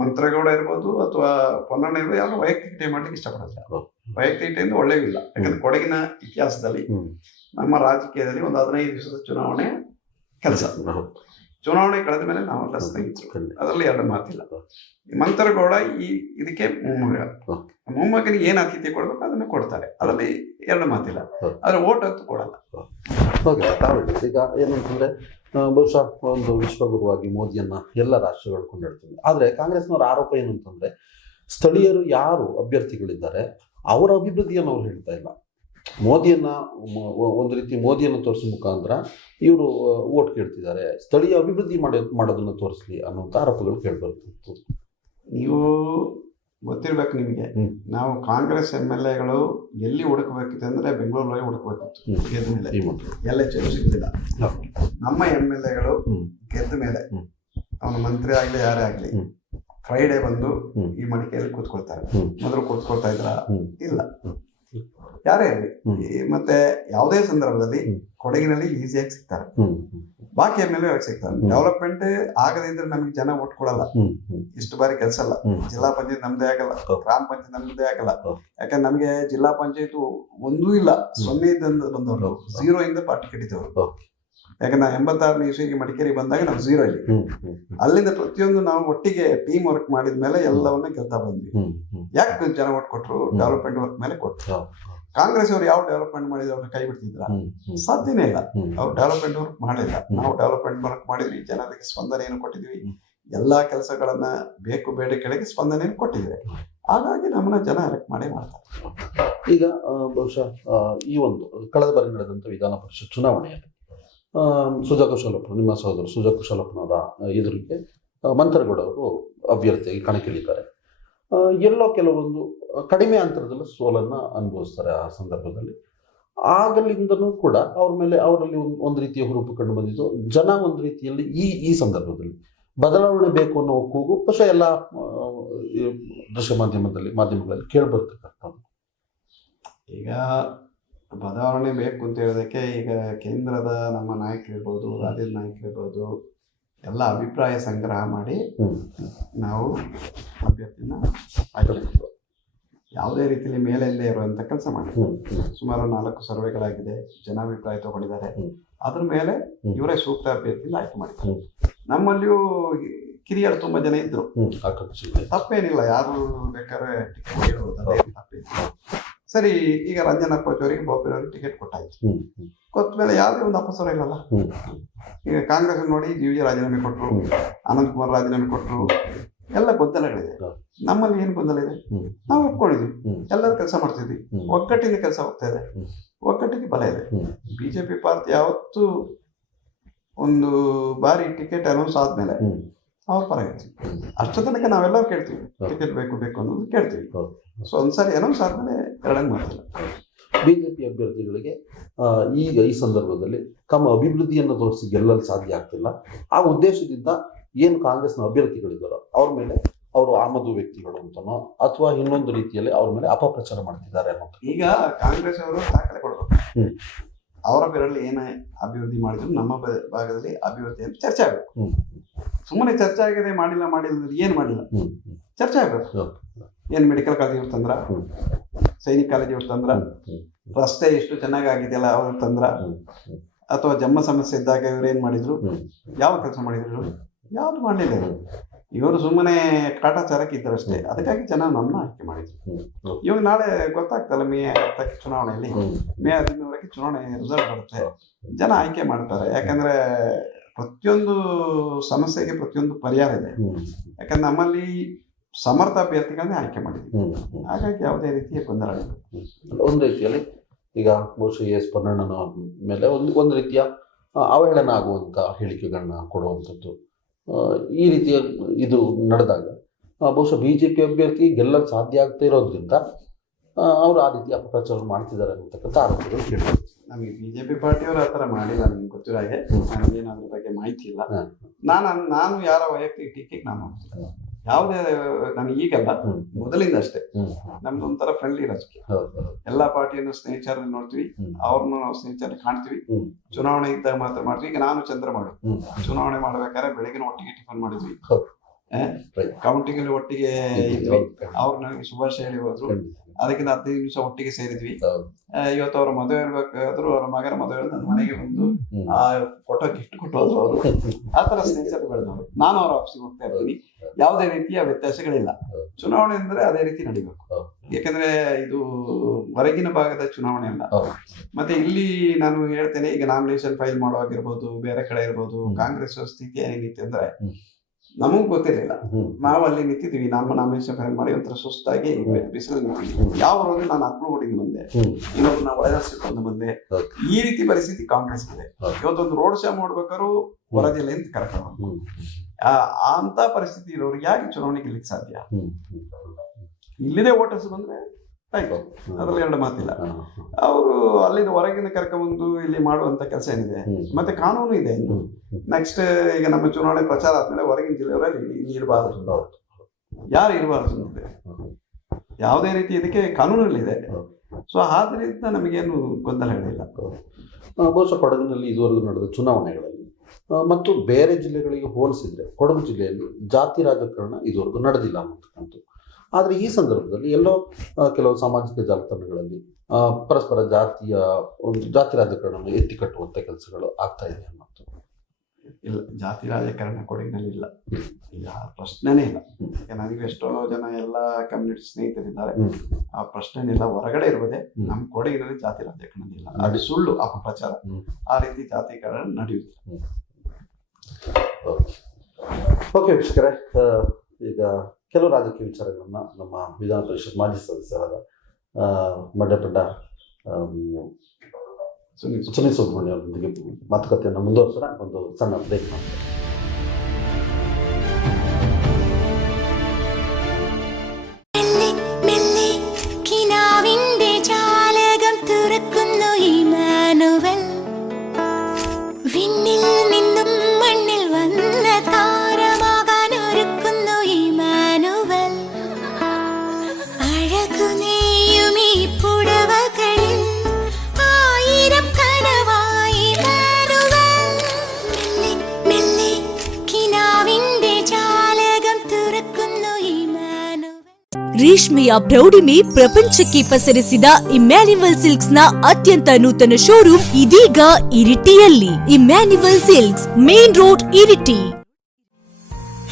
ಮಂತ್ರಿಗೌಡ ಇರ್ಬೋದು ಅಥವಾ ಪೊನ್ನಣ್ಣ ಇರ್ಬೋದು, ಯಾರು ವೈಯಕ್ತಿಕ ಟೀಮ್ ಮಾಡ್ಲಿಕ್ಕೆ ಇಷ್ಟಪಡೋದಿಲ್ಲ. ವೈಯಕ್ತಿಕ ಟೀಮ್ ಒಳ್ಳೆಯವಿಲ್ಲ. ಯಾಕಂದ್ರೆ ಕೊಡಗಿನ ಇತಿಹಾಸದಲ್ಲಿ ನಮ್ಮ ರಾಜಕೀಯದಲ್ಲಿ ಒಂದು 15 ದಿವಸದ ಚುನಾವಣೆ ಕೆಲಸ. ಚುನಾವಣೆ ಕಳೆದ ಮೇಲೆ ನಾವೆಲ್ಲ ಸ್ನೇಹಿತರು, ಅದರಲ್ಲಿ ಎರಡು ಮಾತಿಲ್ಲ. ಮಂತ್ರಗೌಡ ಇದಕ್ಕೆ ಮೊಮ್ಮಗನಿಗೆ ಏನ್ ಆತಿಥ್ಯ ಕೊಡ್ಬೇಕು ಅದನ್ನ ಕೊಡ್ತಾರೆ, ಅದರಲ್ಲಿ ಎರಡು ಮಾತಿಲ್ಲ. ಆದ್ರೆ ಓಟ್ ಅಂತೂ ಕೊಡಲ್ಲ. ಈಗ ಏನಂತಂದ್ರೆ ಬಹುಶಃ ಒಂದು ವಿಶ್ವಗುರುವಾಗಿ ಮೋದಿಯನ್ನ ಎಲ್ಲ ರಾಷ್ಟ್ರಗಳು ಕೊಂಡಾಡ್ತವೆ. ಆದ್ರೆ ಕಾಂಗ್ರೆಸ್ನವರ ಆರೋಪ ಏನಂತಂದ್ರೆ ಸ್ಥಳೀಯರು ಯಾರು ಅಭ್ಯರ್ಥಿಗಳಿದ್ದಾರೆ ಅವರ ಅಭಿವೃದ್ಧಿಯನ್ನು ಅವ್ರು ಹೇಳ್ತಾ ಇಲ್ಲ. ಮೋದಿಯನ್ನ ಒಂದು ರೀತಿ ಮೋದಿಯನ್ನು ತೋರಿಸೋ ಮುಖಾಂತರ ಇವರು ಓಟ್ ಕೇಳ್ತಿದ್ದಾರೆ, ಸ್ಥಳೀಯ ಅಭಿವೃದ್ಧಿ ಮಾಡೋದನ್ನ ತೋರಿಸ್ಲಿ ಅನ್ನುವಂಥ ಆರೋಪಗಳು ಕೇಳ್ಬರ್ತಿತ್ತು. ನೀವು ಗೊತ್ತಿರ್ಬೇಕು ನಿಮಗೆ, ನಾವು ಕಾಂಗ್ರೆಸ್ MLAಗಳು ಎಲ್ಲಿ ಹುಡುಕಬೇಕಿತ್ತು ಅಂದ್ರೆ ಬೆಂಗಳೂರಲ್ಲಿ ಹುಡುಕಬೇಕಿತ್ತು. ಗೆದ್ದ ಮೇಲೆ ಎಲ್ಲ ಸಿಗುದಿಲ್ಲ. ನಮ್ಮ MLAಗಳು ಗೆದ್ದ ಮೇಲೆ ಅವನ ಮಂತ್ರಿ ಆಗ್ಲಿ ಯಾರೇ ಆಗ್ಲಿ ಫ್ರೈಡೇ ಬಂದು ಈ ಮಡಿಕೆಯಲ್ಲಿ ಕೂತ್ಕೊಳ್ತಾರೆ. ಮೊದಲು ಕೂತ್ಕೊಳ್ತಾ ಇದ್ರ ಇಲ್ಲ, ಯಾರೇ ಇರಲಿ. ಮತ್ತೆ ಯಾವುದೇ ಸಂದರ್ಭದಲ್ಲಿ ಕೊಡಗಿನಲ್ಲಿ ಈಸಿಯಾಗಿ ಸಿಗ್ತಾರೆ, ಬಾಕಿ MLA ಸಿಗ್ತಾರೆ. ಡೆವಲಪ್ಮೆಂಟ್ ಆಗದಿದ್ರೆ ನಮಗೆ ಜನ ಓಟ್ ಕೊಡಲ್ಲ. ಇಷ್ಟು ಬಾರಿ ಕೆಲಸ ಅಲ್ಲ, ಜಿಲ್ಲಾ ಪಂಚಾಯತ್ ನಮ್ದೇ ಆಗಲ್ಲ, ಗ್ರಾಮ ಪಂಚಾಯತ್ ನಮ್ದೇ ಆಗಲ್ಲ. ಯಾಕಂದ್ರೆ ನಮ್ಗೆ ಜಿಲ್ಲಾ ಪಂಚಾಯತ್ ಒಂದೂ ಇಲ್ಲ, 0 ಇಂದ ಬಂದವರು, 0 ಇಂದ ಪಾರ್ಟಿ ಕಟ್ಟಿದವರು. ಯಾಕಂದ್ರೆ 86ನೇ ಇಸ್ವಿಗೆ ಮಡಿಕೇರಿ ಬಂದಾಗ ನಾವು 0 ಇಲ್ಲಿ, ಅಲ್ಲಿಂದ ಪ್ರತಿಯೊಂದು ನಾವು ಒಟ್ಟಿಗೆ ಟೀಮ್ ವರ್ಕ್ ಮಾಡಿದ್ಮೇಲೆ ಎಲ್ಲವನ್ನ ಗೆಲ್ತಾ ಬಂದ್ವಿ. ಯಾಕೆ ಜನ ಓಟ್ ಕೊಟ್ರು? ಡೆವಲಪ್ಮೆಂಟ್ ವರ್ಕ್ ಮೇಲೆ ಕೊಟ್ರು. ಕಾಂಗ್ರೆಸ್ ಅವರು ಯಾವ ಡೆವಲಪ್ಮೆಂಟ್ ಮಾಡಿದ್ರು ಅವ್ರನ್ನ ಕೈ ಬಿಡ್ತಿದ್ರ? ಸಾಧ್ಯನೇ ಇಲ್ಲ. ಅವ್ರು ಡೆವಲಪ್ಮೆಂಟ್ ವರ್ಕ್ ಮಾಡಿಲ್ಲ. ನಾವು ಡೆವಲಪ್ಮೆಂಟ್ ವರ್ಕ್ ಮಾಡಿದ್ವಿ, ಜನರಿಗೆ ಸ್ಪಂದನೆಯನ್ನು ಕೊಟ್ಟಿದ್ವಿ, ಎಲ್ಲಾ ಕೆಲಸಗಳನ್ನ ಬೇಕು ಬೇಡಿಕೆಗಳಿಗೆ ಸ್ಪಂದನೆಯನ್ನು ಕೊಟ್ಟಿದ್ವಿ. ಹಾಗಾಗಿ ನಮ್ಮನ್ನ ಜನ ಎಲೆಕ್ಟ್ ಮಾಡಿ ಮಾಡ್ತಾರೆ. ಈಗ ಬಹುಶಃ ಈ ಒಂದು ಕಳೆದ ಬಾರಿ ನಡೆದಂತ ವಿಧಾನ ಪರಿಷತ್ ಚುನಾವಣೆಯಲ್ಲಿ ಸುಜಾ ಕುಶಾಲಪ್ಪನ, ನಿಮ್ಮ ಸಹೋದರ ಸುಜಾ ಕುಶಾಲಪ್ಪನವರ ಎದುರಿಗೆ ಮಂತ್ರಗೌಡ ಅವರು ಅಭ್ಯರ್ಥಿಯಾಗಿ ಕಣಕ್ಕಿಳಿತಾರೆ. ಎಲ್ಲೋ ಕೆಲವೊಂದು ಕಡಿಮೆ ಅಂತರದಲ್ಲಿ ಸೋಲನ್ನು ಅನುಭವಿಸ್ತಾರೆ. ಆ ಸಂದರ್ಭದಲ್ಲಿ ಆಗಲಿಂದನೂ ಕೂಡ ಅವ್ರ ಮೇಲೆ ಅವರಲ್ಲಿ ಒಂದು ರೀತಿಯ ಹುರುಪು ಕಂಡು ಬಂದಿದ್ದು. ಜನ ಒಂದು ರೀತಿಯಲ್ಲಿ ಈ ಸಂದರ್ಭದಲ್ಲಿ ಬದಲಾವಣೆ ಬೇಕು ಅನ್ನೋ ಕೂಗು ಬಹುಶಃ ಎಲ್ಲ ದೃಶ್ಯ ಮಾಧ್ಯಮಗಳಲ್ಲಿ ಕೇಳಿಬರ್ತಕ್ಕಂಥದ್ದು. ಈಗ ಬದಲಾವಣೆ ಬೇಕು ಅಂತ ಹೇಳೋದಕ್ಕೆ ಈಗ ಕೇಂದ್ರದ ನಮ್ಮ ನಾಯಕರಿರ್ಬೋದು, ರಾಜ್ಯದ ನಾಯಕರಿರ್ಬೋದು, ಎಲ್ಲ ಅಭಿಪ್ರಾಯ ಸಂಗ್ರಹ ಮಾಡಿ ನಾವು ಅಭ್ಯರ್ಥಿನ ಆಯ್ಕೆ ಯಾವುದೇ ರೀತಿಯಲ್ಲಿ ಮೇಲೆಯಿಂದ ಇರುವಂತ ಕೆಲಸ ಮಾಡಿದ್ರು. ಸುಮಾರು 4 ಸರ್ವೆಗಳಾಗಿದೆ, ಜನಾಭಿಪ್ರಾಯ ತಗೊಂಡಿದ್ದಾರೆ. ಅದ್ರ ಮೇಲೆ ಇವರೇ ಸೂಕ್ತ ಅಭ್ಯರ್ಥಿಯಿಂದ ಆಯ್ಕೆ ಮಾಡಿದ್ದಾರೆ. ನಮ್ಮಲ್ಲಿಯೂ ಕಿರಿಯರು ತುಂಬಾ ಜನ ಇದ್ರು, ತಪ್ಪೇನಿಲ್ಲ, ಯಾರು ಬೇಕಾದ್ರೆ ಟಿಕೆಟ್ ಹೇಳಬಹುದು, ಅದೇ ತಪ್ಪೇನಿಲ್ಲ. ಸರಿ, ಈಗ ರಂಜನಪ್ಪ ಅವರಿಗೆ ಬೋಪಿನವ್ರಿಗೆ ಟಿಕೆಟ್ ಕೊಟ್ಟಾಯ್ತು. ಕೊಟ್ಟ ಮೇಲೆ ಯಾವುದೇ ಒಂದು ಅಪಸ್ವರ ಇಲ್ಲಲ್ಲ. ಈಗ ಕಾಂಗ್ರೆಸ್ ನೋಡಿ ಜಿ ರಾಜೀನಾಮೆ ಕೊಟ್ಟರು, ಅನಂತಕುಮಾರ್ ರಾಜೀನಾಮೆ ಕೊಟ್ಟರು, ಎಲ್ಲ ಗೊಂದಲಗಳಿದೆ. ನಮ್ಮಲ್ಲಿ ಏನು ಗೊಂದಲ ಇದೆ? ನಾವು ಒಪ್ಕೊಂಡಿದ್ವಿ, ಎಲ್ಲರೂ ಕೆಲಸ ಮಾಡ್ತಿದ್ವಿ, ಒಗ್ಗಟ್ಟಿನ ಕೆಲಸ ಹೋಗ್ತಾ ಇದೆ, ಒಗ್ಗಟ್ಟಿಗೆ ಬಲ ಇದೆ. ಬಿಜೆಪಿ ಪಾರ್ಟಿ ಯಾವತ್ತು ಒಂದು ಬಾರಿ ಟಿಕೆಟ್ ಅನೌನ್ಸ್ ಆದ್ಮೇಲೆ ಅವ್ರ ಪರ ಇರ್ತೀವಿ. ಅಷ್ಟ ತನಕ ನಾವೆಲ್ಲರೂ ಕೇಳ್ತೀವಿ, ಟಿಕೆಟ್ ಬೇಕು ಬೇಕು ಅನ್ನೋದು ಕೇಳ್ತೀವಿ. ಸೊ ಒಂದ್ಸಾರಿ ಅನೌನ್ಸ್ ಆದ್ಮೇಲೆ ಎರಡಂಗ್ ಮಾಡ್ತಿಲ್ಲ. ಬಿಜೆಪಿ ಅಭ್ಯರ್ಥಿಗಳಿಗೆ ಈಗ ಈ ಸಂದರ್ಭದಲ್ಲಿ ತಮ್ಮ ಅಭಿವೃದ್ಧಿಯನ್ನು ತೋರಿಸಿ ಗೆಲ್ಲಲು ಸಾಧ್ಯ ಆಗ್ತಿಲ್ಲ. ಆ ಉದ್ದೇಶದಿಂದ ಏನು ಕಾಂಗ್ರೆಸ್ನ ಅಭ್ಯರ್ಥಿಗಳಿದ್ದಾರೋ ಅವ್ರ ಮೇಲೆ ಅವರು ಆಮದು ವ್ಯಕ್ತಿಗಳು ಅಂತನೋ ಅಥವಾ ಇನ್ನೊಂದು ರೀತಿಯಲ್ಲಿ ಅವ್ರ ಮೇಲೆ ಅಪಪ್ರಚಾರ ಮಾಡ್ತಿದ್ದಾರೆ ಅನ್ನೋದು. ಈಗ ಕಾಂಗ್ರೆಸ್ ಅವರು ದಾಖಲೆ ಕೊಡಬೇಕು. ಅವರ ಬೆರಳು ಏನ ಅಭಿವೃದ್ಧಿ ಮಾಡಿದ್ರು ನಮ್ಮ ಭಾಗದಲ್ಲಿ ಅಭಿವೃದ್ಧಿ ಅಂತ ಚರ್ಚೆ ಆಗಬೇಕು. ಸುಮ್ಮನೆ ಚರ್ಚೆ ಆಗಿದೆ ಮಾಡಿಲ್ಲ ಏನ್ ಮಾಡಿಲ್ಲ, ಚರ್ಚೆ ಆಗ್ಬೇಕು. ಏನ್ ಮೆಡಿಕಲ್ ಕಾಲೇಜ್ ಇರ್ತಂದ್ರ, ಸೈನಿಕ್ ಕಾಲೇಜ್ ಇರ್ತಂದ್ರ, ರಸ್ತೆ ಎಷ್ಟು ಚೆನ್ನಾಗಿ ಆಗಿದೆಯಲ್ಲ ಅವ್ರ ತಂದ್ರ, ಅಥವಾ ಜಮ್ಮ ಸಮಸ್ಯೆ ಇದ್ದಾಗ ಇವ್ರು ಏನ್ ಮಾಡಿದ್ರು, ಯಾವ ಕೆಲಸ ಮಾಡಿದ್ರು, ಯಾವ್ದು ಮಾಡ್ಲಿಲ್ಲ. ಇವರು ಸುಮ್ಮನೆ ಕಾಟಾಚಾರಕ್ಕೆ ಇದ್ರು ಅಷ್ಟೇ. ಅದಕ್ಕಾಗಿ ಜನ ನಮ್ಮನ್ನ ಆಯ್ಕೆ ಮಾಡಿದ್ರು. ಇವಾಗ ನಾಳೆ ಗೊತ್ತಾಗ್ತಲ್ಲ, ಮೇ 10 ಚುನಾವಣೆಯಲ್ಲಿ, ಮೇ 15ರವರೆಗೆ ಚುನಾವಣೆ ರಿಸಲ್ಟ್ ಬರುತ್ತೆ. ಜನ ಆಯ್ಕೆ ಮಾಡ್ತಾರೆ. ಯಾಕಂದ್ರೆ ಪ್ರತಿಯೊಂದು ಸಮಸ್ಯೆಗೆ ಪ್ರತಿಯೊಂದು ಪರಿಹಾರ ಇದೆ. ಯಾಕಂದ್ರೆ ನಮ್ಮಲ್ಲಿ ಸಮರ್ಥ ಅಭ್ಯರ್ಥಿಗಳನ್ನೇ ಆಯ್ಕೆ ಮಾಡಿದ್ವಿ. ಹಾಗಾಗಿ ಯಾವುದೇ ರೀತಿಯ ಗೊಂದಲ ಇಲ್ಲ. ಒಂದು ರೀತಿಯಲ್ಲಿ ಈಗ ಬಹುಶಃ ಎಸ್ ಪೊನ್ನಣ್ಣನ ಮೇಲೆ ಒಂದು ರೀತಿಯ ಅವಹೇಳನ ಆಗುವಂತ ಹೇಳಿಕೆಗಳನ್ನ ಕೊಡುವಂಥದ್ದು, ಈ ರೀತಿಯ ಇದು ನಡೆದಾಗ ಬಹುಶಃ ಬಿಜೆಪಿ ಅಭ್ಯರ್ಥಿ ಗೆಲ್ಲಲು ಸಾಧ್ಯ ಆಗ್ತಾ ಇರೋದ್ರಿಂದ ಅವರು ಆ ರೀತಿ ಅಪಪ್ರಚಾರ ಮಾಡ್ತಿದ್ದಾರೆ ಅಂತಕ್ಕಂಥ ಆರೋಪಗಳು ಕೇಳಿದ್ರು. ನಮಗೆ ಬಿಜೆಪಿ ಪಾರ್ಟಿಯವರು ಆ ಥರ ಮಾಡಿಲ್ಲ, ನಿಮ್ಗೆ ಗೊತ್ತಿರೋ ಹಾಗೆ. ನನಗೇನು ಅದ್ರ ಬಗ್ಗೆ ಮಾಹಿತಿ ಇಲ್ಲ. ನಾನು ಯಾರ ವೈಯಕ್ತಿಕ ಟೀಕೆಗೆ ನಾನು ಹೋಗ್ತೀನಿ. ಯಾವುದೇ ನನಗೆ ಈಗಲ್ಲ, ಮೊದಲಿಂದ ಅಷ್ಟೇ. ನಮ್ದು ಒಂಥರ ಫ್ರೆಂಡ್ಲಿ ರಾಜಕೀಯ. ಎಲ್ಲಾ ಪಾರ್ಟಿಯನ್ನು ಸ್ನೇಹಿತರಲ್ಲಿ ನೋಡ್ತೀವಿ, ಅವ್ರನ್ನ ಸ್ನೇಹಿತರಲ್ಲಿ ಕಾಣ್ತೀವಿ. ಚುನಾವಣೆ ಇದ್ದಾಗ ಮಾತ್ರ ಮಾಡ್ತೀವಿ. ಈಗ ನಾನು ಚಂದ್ರಮಾಡು ಚುನಾವಣೆ ಮಾಡ್ಬೇಕಾದ್ರೆ ಬೆಳಗಿನ ಒಟ್ಟಿಗೆ ಟಿಫನ್ ಮಾಡಿದ್ವಿ, ಕೌಂಟಿಂಗ್ ಅಲ್ಲಿ ಒಟ್ಟಿಗೆ ಇದ್ವಿ. ಅವ್ರು ನನಗೆ ಶುಭಾಶಯ ಹೇಳಿ ಹೋದ್ರು. ಅದಕ್ಕಿಂತ 15 ನಿಮಿಷ ಒಟ್ಟಿಗೆ ಸೇರಿದ್ವಿ. ಇವತ್ತು ಅವ್ರ ಮದುವೆ ಹೇಳ್ಬೇಕಾದ್ರು, ಅವ್ರ ಮಗನ ಮದುವೆ ನನ್ನ ಮನೆಗೆ ಬಂದು ಆ ಫೋಟೋ ಗಿಫ್ಟ್ ಕೊಟ್ಟು ಹೋದ್ರು ಅವರು. ಆ ತರ ಸ್ನೇಹಿತರು ಬೆಳೆದವರು. ನಾನು ಅವ್ರ ಆಫೀಸಿಗೆ ಹೋಗ್ತಾ ಇರ್ತೀನಿ. ಯಾವುದೇ ರೀತಿಯ ವ್ಯತ್ಯಾಸಗಳಿಲ್ಲ. ಚುನಾವಣೆ ಅಂದ್ರೆ ಅದೇ ರೀತಿ ನಡಿಬೇಕು. ಯಾಕಂದ್ರೆ ಇದು ಹೊರಗಿನ ಭಾಗದ ಚುನಾವಣೆ ಅಲ್ಲ. ಮತ್ತೆ ಇಲ್ಲಿ ನಾನು ಹೇಳ್ತೇನೆ, ಈಗ ನಾಮಿನೇಷನ್ ಫೈಲ್ ಮಾಡುವಾಗಿರ್ಬೋದು, ಬೇರೆ ಕಡೆ ಇರ್ಬೋದು, ಕಾಂಗ್ರೆಸ್ ಸ್ಥಿತಿ ಏನಿತ್ತು ಅಂದ್ರೆ ನಮಗ್ ಗೊತ್ತಿರಲಿಲ್ಲ. ನಾವು ಅಲ್ಲಿ ನಿಂತಿದ್ವಿ, ನಮ್ಮ ನಾಮಿನೇಷನ್ ಫೈಲ್ ಮಾಡಿ ಒಂಥರ ಸುಸ್ತಾಗಿ ಬಿಸಿಲು ನಿಂತಿದ್ವಿ. ಯಾವ ರೋಗಿ ನಾನು ಅಕ್ಳು ಹೊಡಿದ್ ಬಂದೆ, ಇನ್ನೊಬ್ಬ ನಾವು ಒಳಗಿಕೊಂಡು ಬಂದೆ. ಈ ರೀತಿ ಪರಿಸ್ಥಿತಿ ಕಾಂಗ್ರೆಸ್ ಇದೆ. ಇವತ್ತೊಂದು ರೋಡ್ ಶೋ ಮಾಡ್ಬೇಕಾದ್ರು ಹೊರ ಜಿಲ್ಲೆಯಿಂದ ಕರ್ಕೊಂಡು ಅಂತ ಪರಿಸ್ಥಿತಿ ಇರೋರಿಗೆ ಯಾಕೆ ಚುನಾವಣೆ ಗೆಲ್ಲಿಕ್ ಸಾಧ್ಯ? ಇಲ್ಲಿದೆ ವೋಟರ್ಸ್ ಬಂದ್ರೆ ಅದ್ರಲ್ಲಿ ಎರಡು ಮಾತಿಲ್ಲ. ಅವರು ಅಲ್ಲಿಂದ ಹೊರಗಿನ ಕರ್ಕೊಂಡ್ಬಂದು ಇಲ್ಲಿ ಮಾಡುವಂತ ಕೆಲಸ ಏನಿದೆ. ಮತ್ತೆ ಕಾನೂನು ಇದೆ. ನೆಕ್ಸ್ಟ್ ಈಗ ನಮ್ಮ ಚುನಾವಣೆ ಪ್ರಚಾರ ಆದ್ಮೇಲೆ ಹೊರಗಿನ ಜಿಲ್ಲೆಯವರಲ್ಲಿ ಇಲ್ಲಿ ಇರಬಾರದು, ಯಾರು ಇರಬಾರದು ಅಂತಿದೆ. ಯಾವುದೇ ರೀತಿ ಇದಕ್ಕೆ ಕಾನೂನಲ್ಲಿದೆ. ಸೊ ಆದ್ರಿಂದ ನಮಗೇನು ಗೊಂದಲಗಳಿಲ್ಲ. ಬಹುಶಃ ಕೊಡಗಿನಲ್ಲಿ ಇದುವರೆಗೂ ನಡೆದ ಚುನಾವಣೆಗಳಲ್ಲಿ ಮತ್ತು ಬೇರೆ ಜಿಲ್ಲೆಗಳಿಗೆ ಹೋಲಿಸಿದ್ರೆ ಕೊಡಗು ಜಿಲ್ಲೆಯಲ್ಲಿ ಜಾತಿ ರಾಜಕಾರಣ ಇದುವರೆಗೂ ನಡೆದಿಲ್ಲ ಅನ್ನತಕ್ಕಂಥ. ಆದರೆ ಈ ಸಂದರ್ಭದಲ್ಲಿ ಎಲ್ಲೋ ಕೆಲವು ಸಾಮಾಜಿಕ ಜಾಲತಾಣಗಳಲ್ಲಿ ಪರಸ್ಪರ ಜಾತಿ ರಾಜಕಾರಣವನ್ನು ಎತ್ತಿ ಕಟ್ಟುವಂಥ ಕೆಲಸಗಳು ಆಗ್ತಾ ಇದೆ ಅನ್ನೋದು. ಇಲ್ಲ, ಜಾತಿ ರಾಜಕಾರಣ ಕೊಡಗಿನಲ್ಲಿ ಇಲ್ಲ, ಪ್ರಶ್ನೆನೇ ಇಲ್ಲ. ನನಗೆ ಎಷ್ಟೋ ಜನ ಎಲ್ಲ ಕಮ್ಯುನಿಟಿ ಸ್ನೇಹಿತರಿದ್ದಾರೆ, ಆ ಪ್ರಶ್ನೆನೇ ಇಲ್ಲ. ಹೊರಗಡೆ ಇರುವುದೇ, ನಮ್ಮ ಕೊಡಗಿನಲ್ಲಿ ಜಾತಿ ರಾಜಕಾರಣ ಇಲ್ಲ. ಅದು ಸುಳ್ಳು ಅಪಪ್ರಚಾರ. ಆ ರೀತಿ ಜಾತಿಕರಣ ನಡೆಯುವುದಿಲ್ಲ. ಓಕೆ ವೀಕ್ಷಕರೇ, ಈಗ ಕೆಲವು ರಾಜಕೀಯ ವಿಚಾರಗಳನ್ನ ನಮ್ಮ ವಿಧಾನ ಪರಿಷತ್ ಮಾಜಿ ಸದಸ್ಯರಾದ ಮಡ್ಯಪಡ್ಡ ಸುನೀಲ್ ಸುಬ್ರಹ್ಮಣ್ಯ ಅವರೊಂದಿಗೆ ಮಾತುಕತೆಯನ್ನು ಮುಂದುವರಿಸೋಣ. ಒಂದು ಸಣ್ಣ ಬ್ರೇಕ್ ಮಾಡ್ತಾರೆ. ರೇಷ್ಮೆಯ ಪ್ರೌಢಿಮೆ ಪ್ರಪಂಚಕ್ಕೆ ಪಸರಿಸಿದ ಇಮ್ಯಾನ್ಯುವಲ್ ಸಿಲ್ಕ್ಸ್ ನ ಅತ್ಯಂತ ನೂತನ ಶೋರೂಮ್ ಇದೀಗ ಇರಿಟಿಯಲ್ಲಿ. Emmanuel silks, main road, Iritty.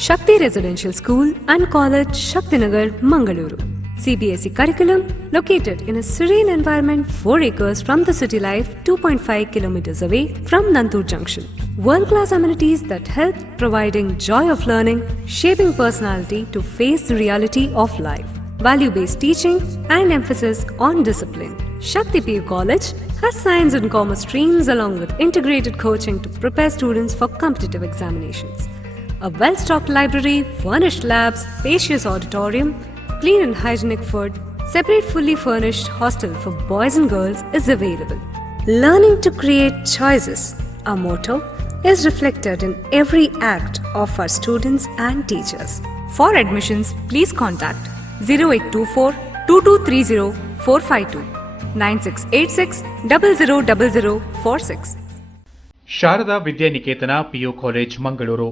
Shakti Residential School and College, Shaktinagar, Mangaluru. CBSE curriculum located in a serene environment 4 acres from the city life, 2.5 kilometers away from Nantur Junction. World-class amenities that help providing joy of learning, shaping personality to face the reality of life. Value-based teaching and emphasis on discipline. Shakti PU College has science and commerce streams along with integrated coaching to prepare students for competitive examinations. A well-stocked library, furnished labs, spacious auditorium, clean and hygienic food, Separate fully furnished hostel for boys and girls is available. Learning to create choices, our motto, is reflected in every act of our students and teachers. For admissions, please contact 0824 2230 452 9686 000046. Sharada Vidyaniketan PU college Mangaluru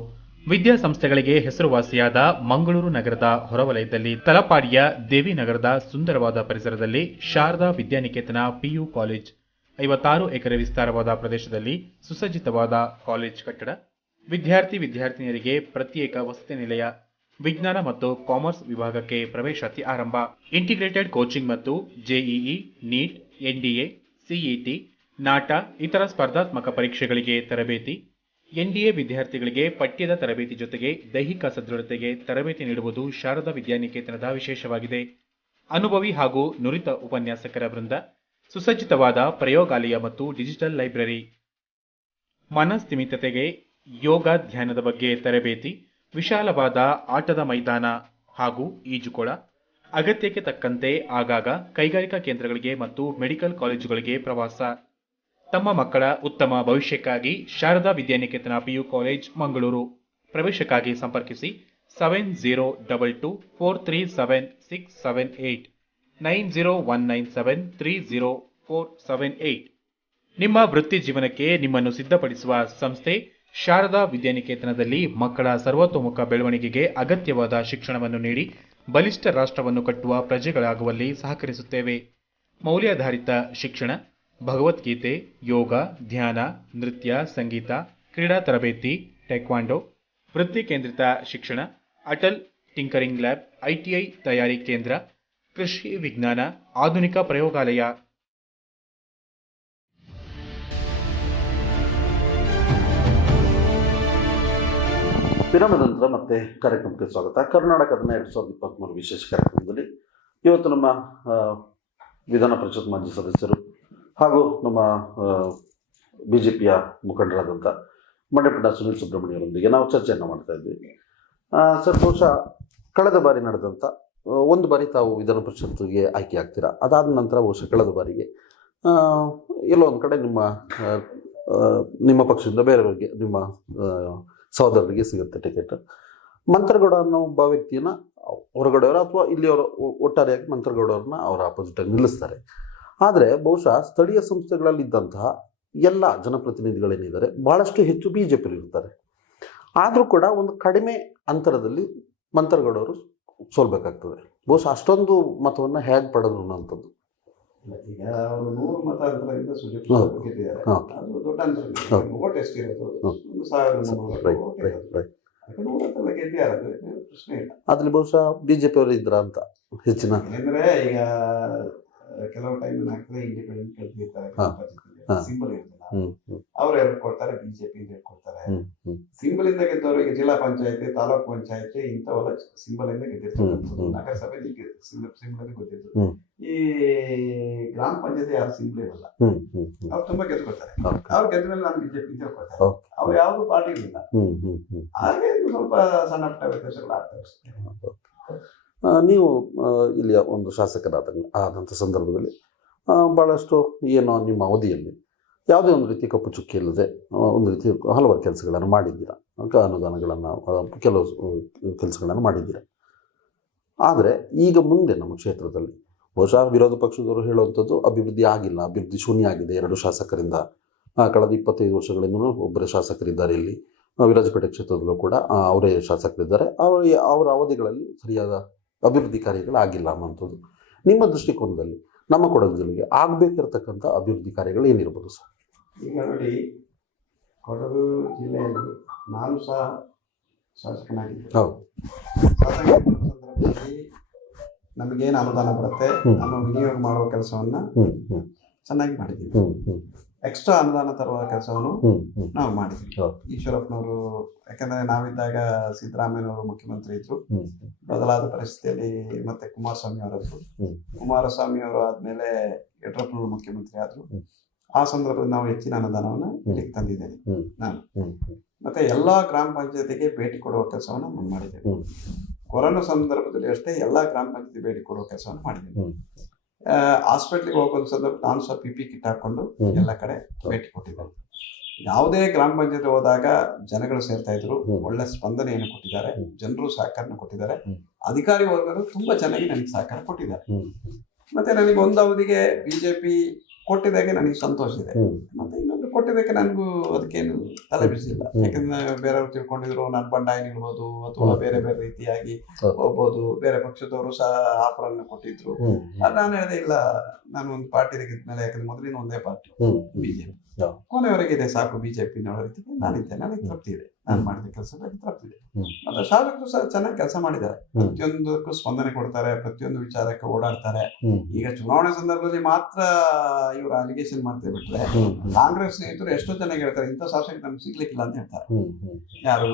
ವಿದ್ಯಾಸಂಸ್ಥೆಗಳಿಗೆ ಹೆಸರುವಾಸಿಯಾದ ಮಂಗಳೂರು ನಗರದ ಹೊರವಲಯದಲ್ಲಿ ತಲಪಾಡಿಯ ದೇವಿನಗರದ ಸುಂದರವಾದ ಪರಿಸರದಲ್ಲಿ Sharada Vidyaniketan PU college 56 ಎಕರೆ ವಿಸ್ತಾರವಾದ ಪ್ರದೇಶದಲ್ಲಿ ಸುಸಜ್ಜಿತವಾದ college ಕಟ್ಟಡ, ವಿದ್ಯಾರ್ಥಿನಿಯರಿಗೆ ಪ್ರತ್ಯೇಕ ವಸತಿ ನಿಲಯ, ವಿಜ್ಞಾನ ಮತ್ತು ಕಾಮರ್ಸ್ ವಿಭಾಗಕ್ಕೆ ಪ್ರವೇಶಾತಿ ಆರಂಭ, ಇಂಟಿಗ್ರೇಟೆಡ್ ಕೋಚಿಂಗ್ ಮತ್ತು JEE, NEET, NDA, CET, NATA ಇತರ ಸ್ಪರ್ಧಾತ್ಮಕ ಪರೀಕ್ಷೆಗಳಿಗೆ ತರಬೇತಿ, ಎನ್ಡಿಎ ವಿದ್ಯಾರ್ಥಿಗಳಿಗೆ ಪಠ್ಯದ ತರಬೇತಿ ಜೊತೆಗೆ ದೈಹಿಕ ಸದೃಢತೆಗೆ ತರಬೇತಿ ನೀಡುವುದು ಶಾರದಾ ವಿದ್ಯಾನಿಕೇತನದ ವಿಶೇಷವಾಗಿದೆ. ಅನುಭವಿ ಹಾಗೂ ನುರಿತ ಉಪನ್ಯಾಸಕರ ವೃಂದ, ಸುಸಜ್ಜಿತವಾದ ಪ್ರಯೋಗಾಲಯ ಮತ್ತು ಡಿಜಿಟಲ್ ಲೈಬ್ರರಿ, ಮನಸ್ಥಿಮಿತತೆಗೆ ಯೋಗ ಧ್ಯಾನದ ಬಗ್ಗೆ ತರಬೇತಿ, ವಿಶಾಲವಾದ ಆಟದ ಮೈದಾನ ಹಾಗೂ ಈಜುಕೊಳ, ಅಗತ್ಯಕ್ಕೆ ತಕ್ಕಂತೆ ಆಗಾಗ ಕೈಗಾರಿಕಾ ಕೇಂದ್ರಗಳಿಗೆ ಮತ್ತು ಮೆಡಿಕಲ್ ಕಾಲೇಜುಗಳಿಗೆ ಪ್ರವಾಸ. ತಮ್ಮ ಮಕ್ಕಳ ಉತ್ತಮ ಭವಿಷ್ಯಕ್ಕಾಗಿ ಶಾರದಾ ವಿದ್ಯಾನಿಕೇತನ ಪಿಯು ಕಾಲೇಜ್ ಮಂಗಳೂರು. ಪ್ರವೇಶಕ್ಕಾಗಿ ಸಂಪರ್ಕಿಸಿ 7022437678 9019730478. ನಿಮ್ಮ ವೃತ್ತಿ ಜೀವನಕ್ಕೆ ನಿಮ್ಮನ್ನು ಸಿದ್ಧಪಡಿಸುವ ಸಂಸ್ಥೆ ಶಾರದಾ ವಿದ್ಯಾನಿಕೇತನದಲ್ಲಿ ಮಕ್ಕಳ ಸರ್ವತೋಮುಖ ಬೆಳವಣಿಗೆಗೆ ಅಗತ್ಯವಾದ ಶಿಕ್ಷಣವನ್ನು ನೀಡಿ ಬಲಿಷ್ಠ ರಾಷ್ಟ್ರವನ್ನು ಕಟ್ಟುವ ಪ್ರಜೆಗಳಾಗುವಲ್ಲಿ ಸಹಕರಿಸುತ್ತೇವೆ. ಮೌಲ್ಯಾಧಾರಿತ ಶಿಕ್ಷಣ, ಭಗವದ್ಗೀತೆ, ಯೋಗ, ಧ್ಯಾನ, ನೃತ್ಯ, ಸಂಗೀತ, ಕ್ರೀಡಾ ತರಬೇತಿ, ಟೈಕ್ವಾಂಡೋ, ವೃತ್ತಿ ಕೇಂದ್ರಿತ ಶಿಕ್ಷಣ, ಅಟಲ್ ಟಿಂಕರಿಂಗ್ ಲ್ಯಾಬ್, ಐಟಿಐ ತಯಾರಿ ಕೇಂದ್ರ, ಕೃಷಿ ವಿಜ್ಞಾನ, ಆಧುನಿಕ ಪ್ರಯೋಗಾಲಯ. ವಿರಾಮದ ನಂತರ ಮತ್ತೆ ಕಾರ್ಯಕ್ರಮಕ್ಕೆ ಸ್ವಾಗತ. ಕರ್ನಾಟಕದ 2023 ವಿಶೇಷ ಕಾರ್ಯಕ್ರಮದಲ್ಲಿ ಇವತ್ತು ನಮ್ಮ ವಿಧಾನ ಪರಿಷತ್ ಮಾಜಿ ಸದಸ್ಯರು ಹಾಗೂ ನಮ್ಮ ಬಿಜೆಪಿಯ ಮುಖಂಡರಾದಂಥ ಮಂಡ್ಯಪಟ್ಟ ಸುನೀಲ್ ಸುಬ್ರಹ್ಮಣ್ಯವರೊಂದಿಗೆ ನಾವು ಚರ್ಚೆಯನ್ನು ಮಾಡ್ತಾ ಇದ್ವಿ. ಸರ್, ಬಹುಶಃ ಕಳೆದ ಬಾರಿ ನಡೆದಂಥ ಒಂದು ಬಾರಿ ತಾವು ವಿಧಾನ ಪರಿಷತ್ತಿಗೆ ಆಯ್ಕೆ ಆಗ್ತೀರಾ, ಅದಾದ ನಂತರ ಬಹುಶಃ ಕಳೆದ ಬಾರಿಗೆ ಎಲ್ಲೋ ಒಂದು ಕಡೆ ನಿಮ್ಮ ಪಕ್ಷದಿಂದ ಬೇರೆಯವರಿಗೆ, ನಿಮ್ಮ ಸಹೋದರರಿಗೆ ಸಿಗುತ್ತೆ ಟಿಕೆಟ್. ಮಂತ್ರಗೌಡ ಅನ್ನೋ ಒಬ್ಬ ವ್ಯಕ್ತಿಯನ್ನು ಹೊರಗಡೆಯವರು ಅಥವಾ ಇಲ್ಲಿಯವರು ಒಟ್ಟಾರೆಯಾಗಿ ಮಂತ್ರಗೌಡವ್ರನ್ನ ಅವರ ಆಪೋಸಿಟಾಗಿ ನಿಲ್ಲಿಸ್ತಾರೆ. ಆದರೆ ಬಹುಶಃ ಸ್ಥಳೀಯ ಸಂಸ್ಥೆಗಳಲ್ಲಿದ್ದಂತಹ ಎಲ್ಲ ಜನಪ್ರತಿನಿಧಿಗಳೇನಿದ್ದಾರೆ ಭಾಳಷ್ಟು ಹೆಚ್ಚು ಬಿ ಜೆ ಪಿಲಿ ಇರ್ತಾರೆ. ಆದರೂ ಕೂಡ ಒಂದು ಕಡಿಮೆ ಅಂತರದಲ್ಲಿ ಮಂತ್ರಗೌಡವರು ಸೋಲ್ಬೇಕಾಗ್ತದೆ. ಬಹುಶಃ ಅಷ್ಟೊಂದು ಮತವನ್ನು ಹೇಗೆ ಪಡೆದ್ರು ಅನ್ನೋಂಥದ್ದು. ಈಗ ಅವರು 100 ಮತ ಅಂತರದಿಂದ ಸುದೀಪ್ ಗೆದ್ದಿದ್ದಾರೆ. ಅದು ದೊಡ್ಡ ಅಂತರ. ಓಟ್ ಎಷ್ಟಿರೋದು? 1300 ಗೆದ್ದಿದ್ದಾರೆ, ಪ್ರಶ್ನೆ ಇಲ್ಲ. ಅದ್ರಲ್ಲಿ ಬಹುಶಃ ಬಿಜೆಪಿ ಅವರು ಇದ್ರ ಅಂತ ಹೆಚ್ಚಿನ ಅಂದ್ರೆ ಈಗ ಕೆಲವು ಟೈಮ್ ಏನಾಗ್ತದೆ, ಇಂಡಿಪೆಂಡೆಂಟ್ ಗೆದ್ದಿರ್ತಾರೆ, ಸಿಂಬಲ್ ಇರ್ತಲ್ಲ, ಅವ್ರು ಹೇಳ್ಕೊಡ್ತಾರೆ, ಬಿಜೆಪಿ ಅಂತ ಹೇಳ್ಕೊಡ್ತಾರೆ. ಸಿಂಬಲ್ ಇಂದ ಗೆದ್ದವರಿಗೆ ಜಿಲ್ಲಾ ಪಂಚಾಯತಿ, ತಾಲೂಕ್ ಪಂಚಾಯತಿ ಇಂಥವೆಲ್ಲ ಸಿಂಬಲ್ ಇಂದ ಗೆದ್ದಿರ್ತಾರೆ. ನಗರಸಭೆ ಸಿಂಬಲ್ ಇಂದ ಗೊತ್ತಿದ್ರು. ಈ ಗ್ರಾಮ ಪಂಚಾಯತಿ ಯಾರು ಸಿಂಬಲ್ ಇರಲ್ಲ, ಅವ್ರು ತುಂಬಾ ಗೆದ್ಕೊಡ್ತಾರೆ. ಅವ್ರು ಗೆದ್ದ ಮೇಲೆ ನಾನು ಬಿಜೆಪಿ ಅಂತ ಹೇಳ್ಕೊಡ್ತಾರೆ. ಅವ್ರು ಯಾವ್ದು ಪಾರ್ಟಿ ಇಲ್ಲ, ಹಾಗೆ ಸ್ವಲ್ಪ ಸಣ್ಣ ಪುಟ್ಟ ವ್ಯತ್ಯಾಸಗಳು ಆಗ್ತವೆ. ನೀವು ಇಲ್ಲಿಯ ಒಂದು ಶಾಸಕರಾದಂಥ ಸಂದರ್ಭದಲ್ಲಿ ಭಾಳಷ್ಟು ಏನೋ ನಿಮ್ಮ ಅವಧಿಯಲ್ಲಿ ಯಾವುದೇ ಒಂದು ರೀತಿ ಕಪ್ಪು ಚುಕ್ಕಿ ಇಲ್ಲದೆ ಒಂದು ರೀತಿ ಹಲವಾರು ಕೆಲಸಗಳನ್ನು ಮಾಡಿದ್ದೀರಾ, ಅನುದಾನಗಳನ್ನು, ಕೆಲವು ಕೆಲಸಗಳನ್ನು ಮಾಡಿದ್ದೀರಾ. ಆದರೆ ಈಗ ಮುಂದೆ ನಮ್ಮ ಕ್ಷೇತ್ರದಲ್ಲಿ ಬಹುಶಃ ವಿರೋಧ ಪಕ್ಷದವರು ಹೇಳುವಂಥದ್ದು ಅಭಿವೃದ್ಧಿ ಆಗಿಲ್ಲ, ಅಭಿವೃದ್ಧಿ ಶೂನ್ಯ ಆಗಿದೆ. 2 ಶಾಸಕರಿಂದ ಕಳೆದ 25 ವರ್ಷಗಳಿಂದಲೂ ಒಬ್ಬರೇ ಶಾಸಕರಿದ್ದಾರೆ. ಇಲ್ಲಿ ವಿರಾಜಪೇಟೆ ಕ್ಷೇತ್ರದಲ್ಲೂ ಕೂಡ ಅವರೇ ಶಾಸಕರಿದ್ದಾರೆ. ಅವರ ಅವಧಿಗಳಲ್ಲಿ ಸರಿಯಾದ ಅಭಿವೃದ್ಧಿ ಕಾರ್ಯಗಳಾಗಿಲ್ಲ ಅನ್ನೋಂಥದ್ದು. ನಿಮ್ಮ ದೃಷ್ಟಿಕೋನದಲ್ಲಿ ನಮ್ಮ ಕೊಡಗು ಜಿಲ್ಲೆಗೆ ಆಗಬೇಕಿರತಕ್ಕಂಥ ಅಭಿವೃದ್ಧಿ ಕಾರ್ಯಗಳು ಏನಿರ್ಬೋದು ಸರ್? ಈಗ ನೋಡಿ, ಕೊಡಗು ಜಿಲ್ಲೆಯಲ್ಲಿ ನಾನು ಸಹ ಶಾಸಕನಾಗಿದ್ದೆ. ಹೌದು. ಸಂದರ್ಭದಲ್ಲಿ ನಮಗೇನು ಅನುದಾನ ಬರುತ್ತೆ ನಾನು ವಿನಿಯೋಗ ಮಾಡುವ ಕೆಲಸವನ್ನ ಚೆನ್ನಾಗಿ ಮಾಡಿದ್ದೀವಿ. ಎಕ್ಸ್ಟ್ರಾ ಅನುದಾನ ತರುವ ಕೆಲಸವನ್ನು ನಾವು ಮಾಡಿದ್ವಿ. ಈಶ್ವರಪ್ಪನವರು, ಯಾಕಂದ್ರೆ ನಾವಿದ್ದಾಗ ಸಿದ್ದರಾಮಯ್ಯನವರು ಮುಖ್ಯಮಂತ್ರಿ ಇದ್ರು, ಬದಲಾದ ಪರಿಸ್ಥಿತಿಯಲ್ಲಿ ಮತ್ತೆ ಕುಮಾರಸ್ವಾಮಿ ಅವರದ್ದು. ಕುಮಾರಸ್ವಾಮಿ ಅವರು ಆದ್ಮೇಲೆ ಯಡಿಯೂರಪ್ಪನವರು ಮುಖ್ಯಮಂತ್ರಿ ಆದ್ರು. ಆ ಸಂದರ್ಭದಲ್ಲಿ ನಾವು ಹೆಚ್ಚಿನ ಅನುದಾನವನ್ನ ಇಲ್ಲಿಗೆ ತಂದಿದ್ದೇನೆ ನಾನು. ಮತ್ತೆ ಎಲ್ಲಾ ಗ್ರಾಮ ಪಂಚಾಯತಿಗೆ ಭೇಟಿ ಕೊಡುವ ಕೆಲಸವನ್ನ ಮಾಡಿದ್ದೇವೆ. ಕೊರೋನಾ ಸಂದರ್ಭದಲ್ಲಿ ಅಷ್ಟೇ ಎಲ್ಲಾ ಗ್ರಾಮ ಪಂಚಾಯತಿ ಭೇಟಿ ಕೊಡುವ ಕೆಲಸವನ್ನು ಮಾಡಿದ್ದೀನಿ. ಹಾಸ್ಪಿಟ್ಲಿಗೆ ಹೋಗೋ ಸಂದರ್ಭ ನಾನು ಸಹ PP ಕಿಟ್ ಹಾಕೊಂಡು ಎಲ್ಲ ಕಡೆ ಭೇಟಿ ಕೊಟ್ಟಿದ್ದೇನೆ. ಯಾವುದೇ ಗ್ರಾಮ ಪಂಚಾಯತ್ ಹೋದಾಗ ಜನಗಳು ಸೇರ್ತಾ ಇದ್ರು, ಒಳ್ಳೆ ಸ್ಪಂದನೆಯನ್ನು ಕೊಟ್ಟಿದ್ದಾರೆ, ಜನರು ಸಹಕಾರನ ಕೊಟ್ಟಿದ್ದಾರೆ, ಅಧಿಕಾರಿ ವರ್ಗರು ತುಂಬಾ ಚೆನ್ನಾಗಿ ನನಗೆ ಸಹಕಾರ ಕೊಟ್ಟಿದ್ದಾರೆ. ಮತ್ತೆ ನನಗೆ ಒಂದು ಅವಧಿಗೆ ಬಿಜೆಪಿ ಕೊಟ್ಟಿದ್ದಕ್ಕೆ ನನಗೆ ಸಂತೋಷ ಇದೆ. ಮತ್ತೆ ಇನ್ನೊಂದು ಕೊಟ್ಟಿದ್ದಕ್ಕೆ ನನಗೂ ಅದಕ್ಕೇನು ತಲೆ ಬಿಡಿಸಿಲ್ಲ. ಯಾಕಂದ್ರೆ ಬೇರೆಯವ್ರು ತಿಳ್ಕೊಂಡಿದ್ರು ನಾನು ಬಂಡಾಯ ನಿಲ್ಬೋದು ಅಥವಾ ಬೇರೆ ಬೇರೆ ರೀತಿಯಾಗಿ ಹೋಗ್ಬೋದು, ಬೇರೆ ಪಕ್ಷದವರು ಸಹ ಆಫರ್ ಅನ್ನು ಕೊಟ್ಟಿದ್ರು. ನಾನು ಹೇಳಿದೆ ಇಲ್ಲ, ನಾನು ಒಂದು ಪಾರ್ಟಿ ತೆಗೆದ್ಮೇಲೆ, ಯಾಕಂದ್ರೆ ಮೊದಲಿನ ಒಂದೇ ಪಾರ್ಟಿ ಬಿಜೆಪಿ, ಕೊನೆಯವರೆಗೆ ಇದೆ ಸಾಕು ಬಿಜೆಪಿ ಅನ್ನೋ ರೀತಿಗೆ ನಾನಿದ್ದೆ. ನನಗೆ ತೃಪ್ತಿ ಇದೆ, ನಾನು ಮಾಡಿದ ಕೆಲಸದಲ್ಲಿ ತೃಪ್ತಿ ಇದೆ. ಮತ್ತೆ ಶಾಸಕರು ಸಹ ಚೆನ್ನಾಗಿ ಕೆಲಸ ಮಾಡಿದ್ದಾರೆ, ಪ್ರತಿಯೊಂದಕ್ಕೂ ಸ್ಪಂದನೆ ಕೊಡ್ತಾರೆ, ಪ್ರತಿಯೊಂದು ವಿಚಾರಕ್ಕೆ ಓಡಾಡ್ತಾರೆ. ಈಗ ಚುನಾವಣೆ ಸಂದರ್ಭದಲ್ಲಿ ಮಾತ್ರ ಇವರು ಅಲಿಗೇಷನ್ ಮಾಡ್ತಾ ಬಿಟ್ರೆ, ಕಾಂಗ್ರೆಸ್ ಸ್ನೇಹಿತರು ಎಷ್ಟೋ ಚೆನ್ನಾಗಿ ಹೇಳ್ತಾರೆ, ಇಂಥ ಶಾಸಕ ನಮ್ಗೆ ಸಿಗ್ಲಿಕ್ಕಿಲ್ಲ ಅಂತ ಹೇಳ್ತಾರೆ. ಯಾರು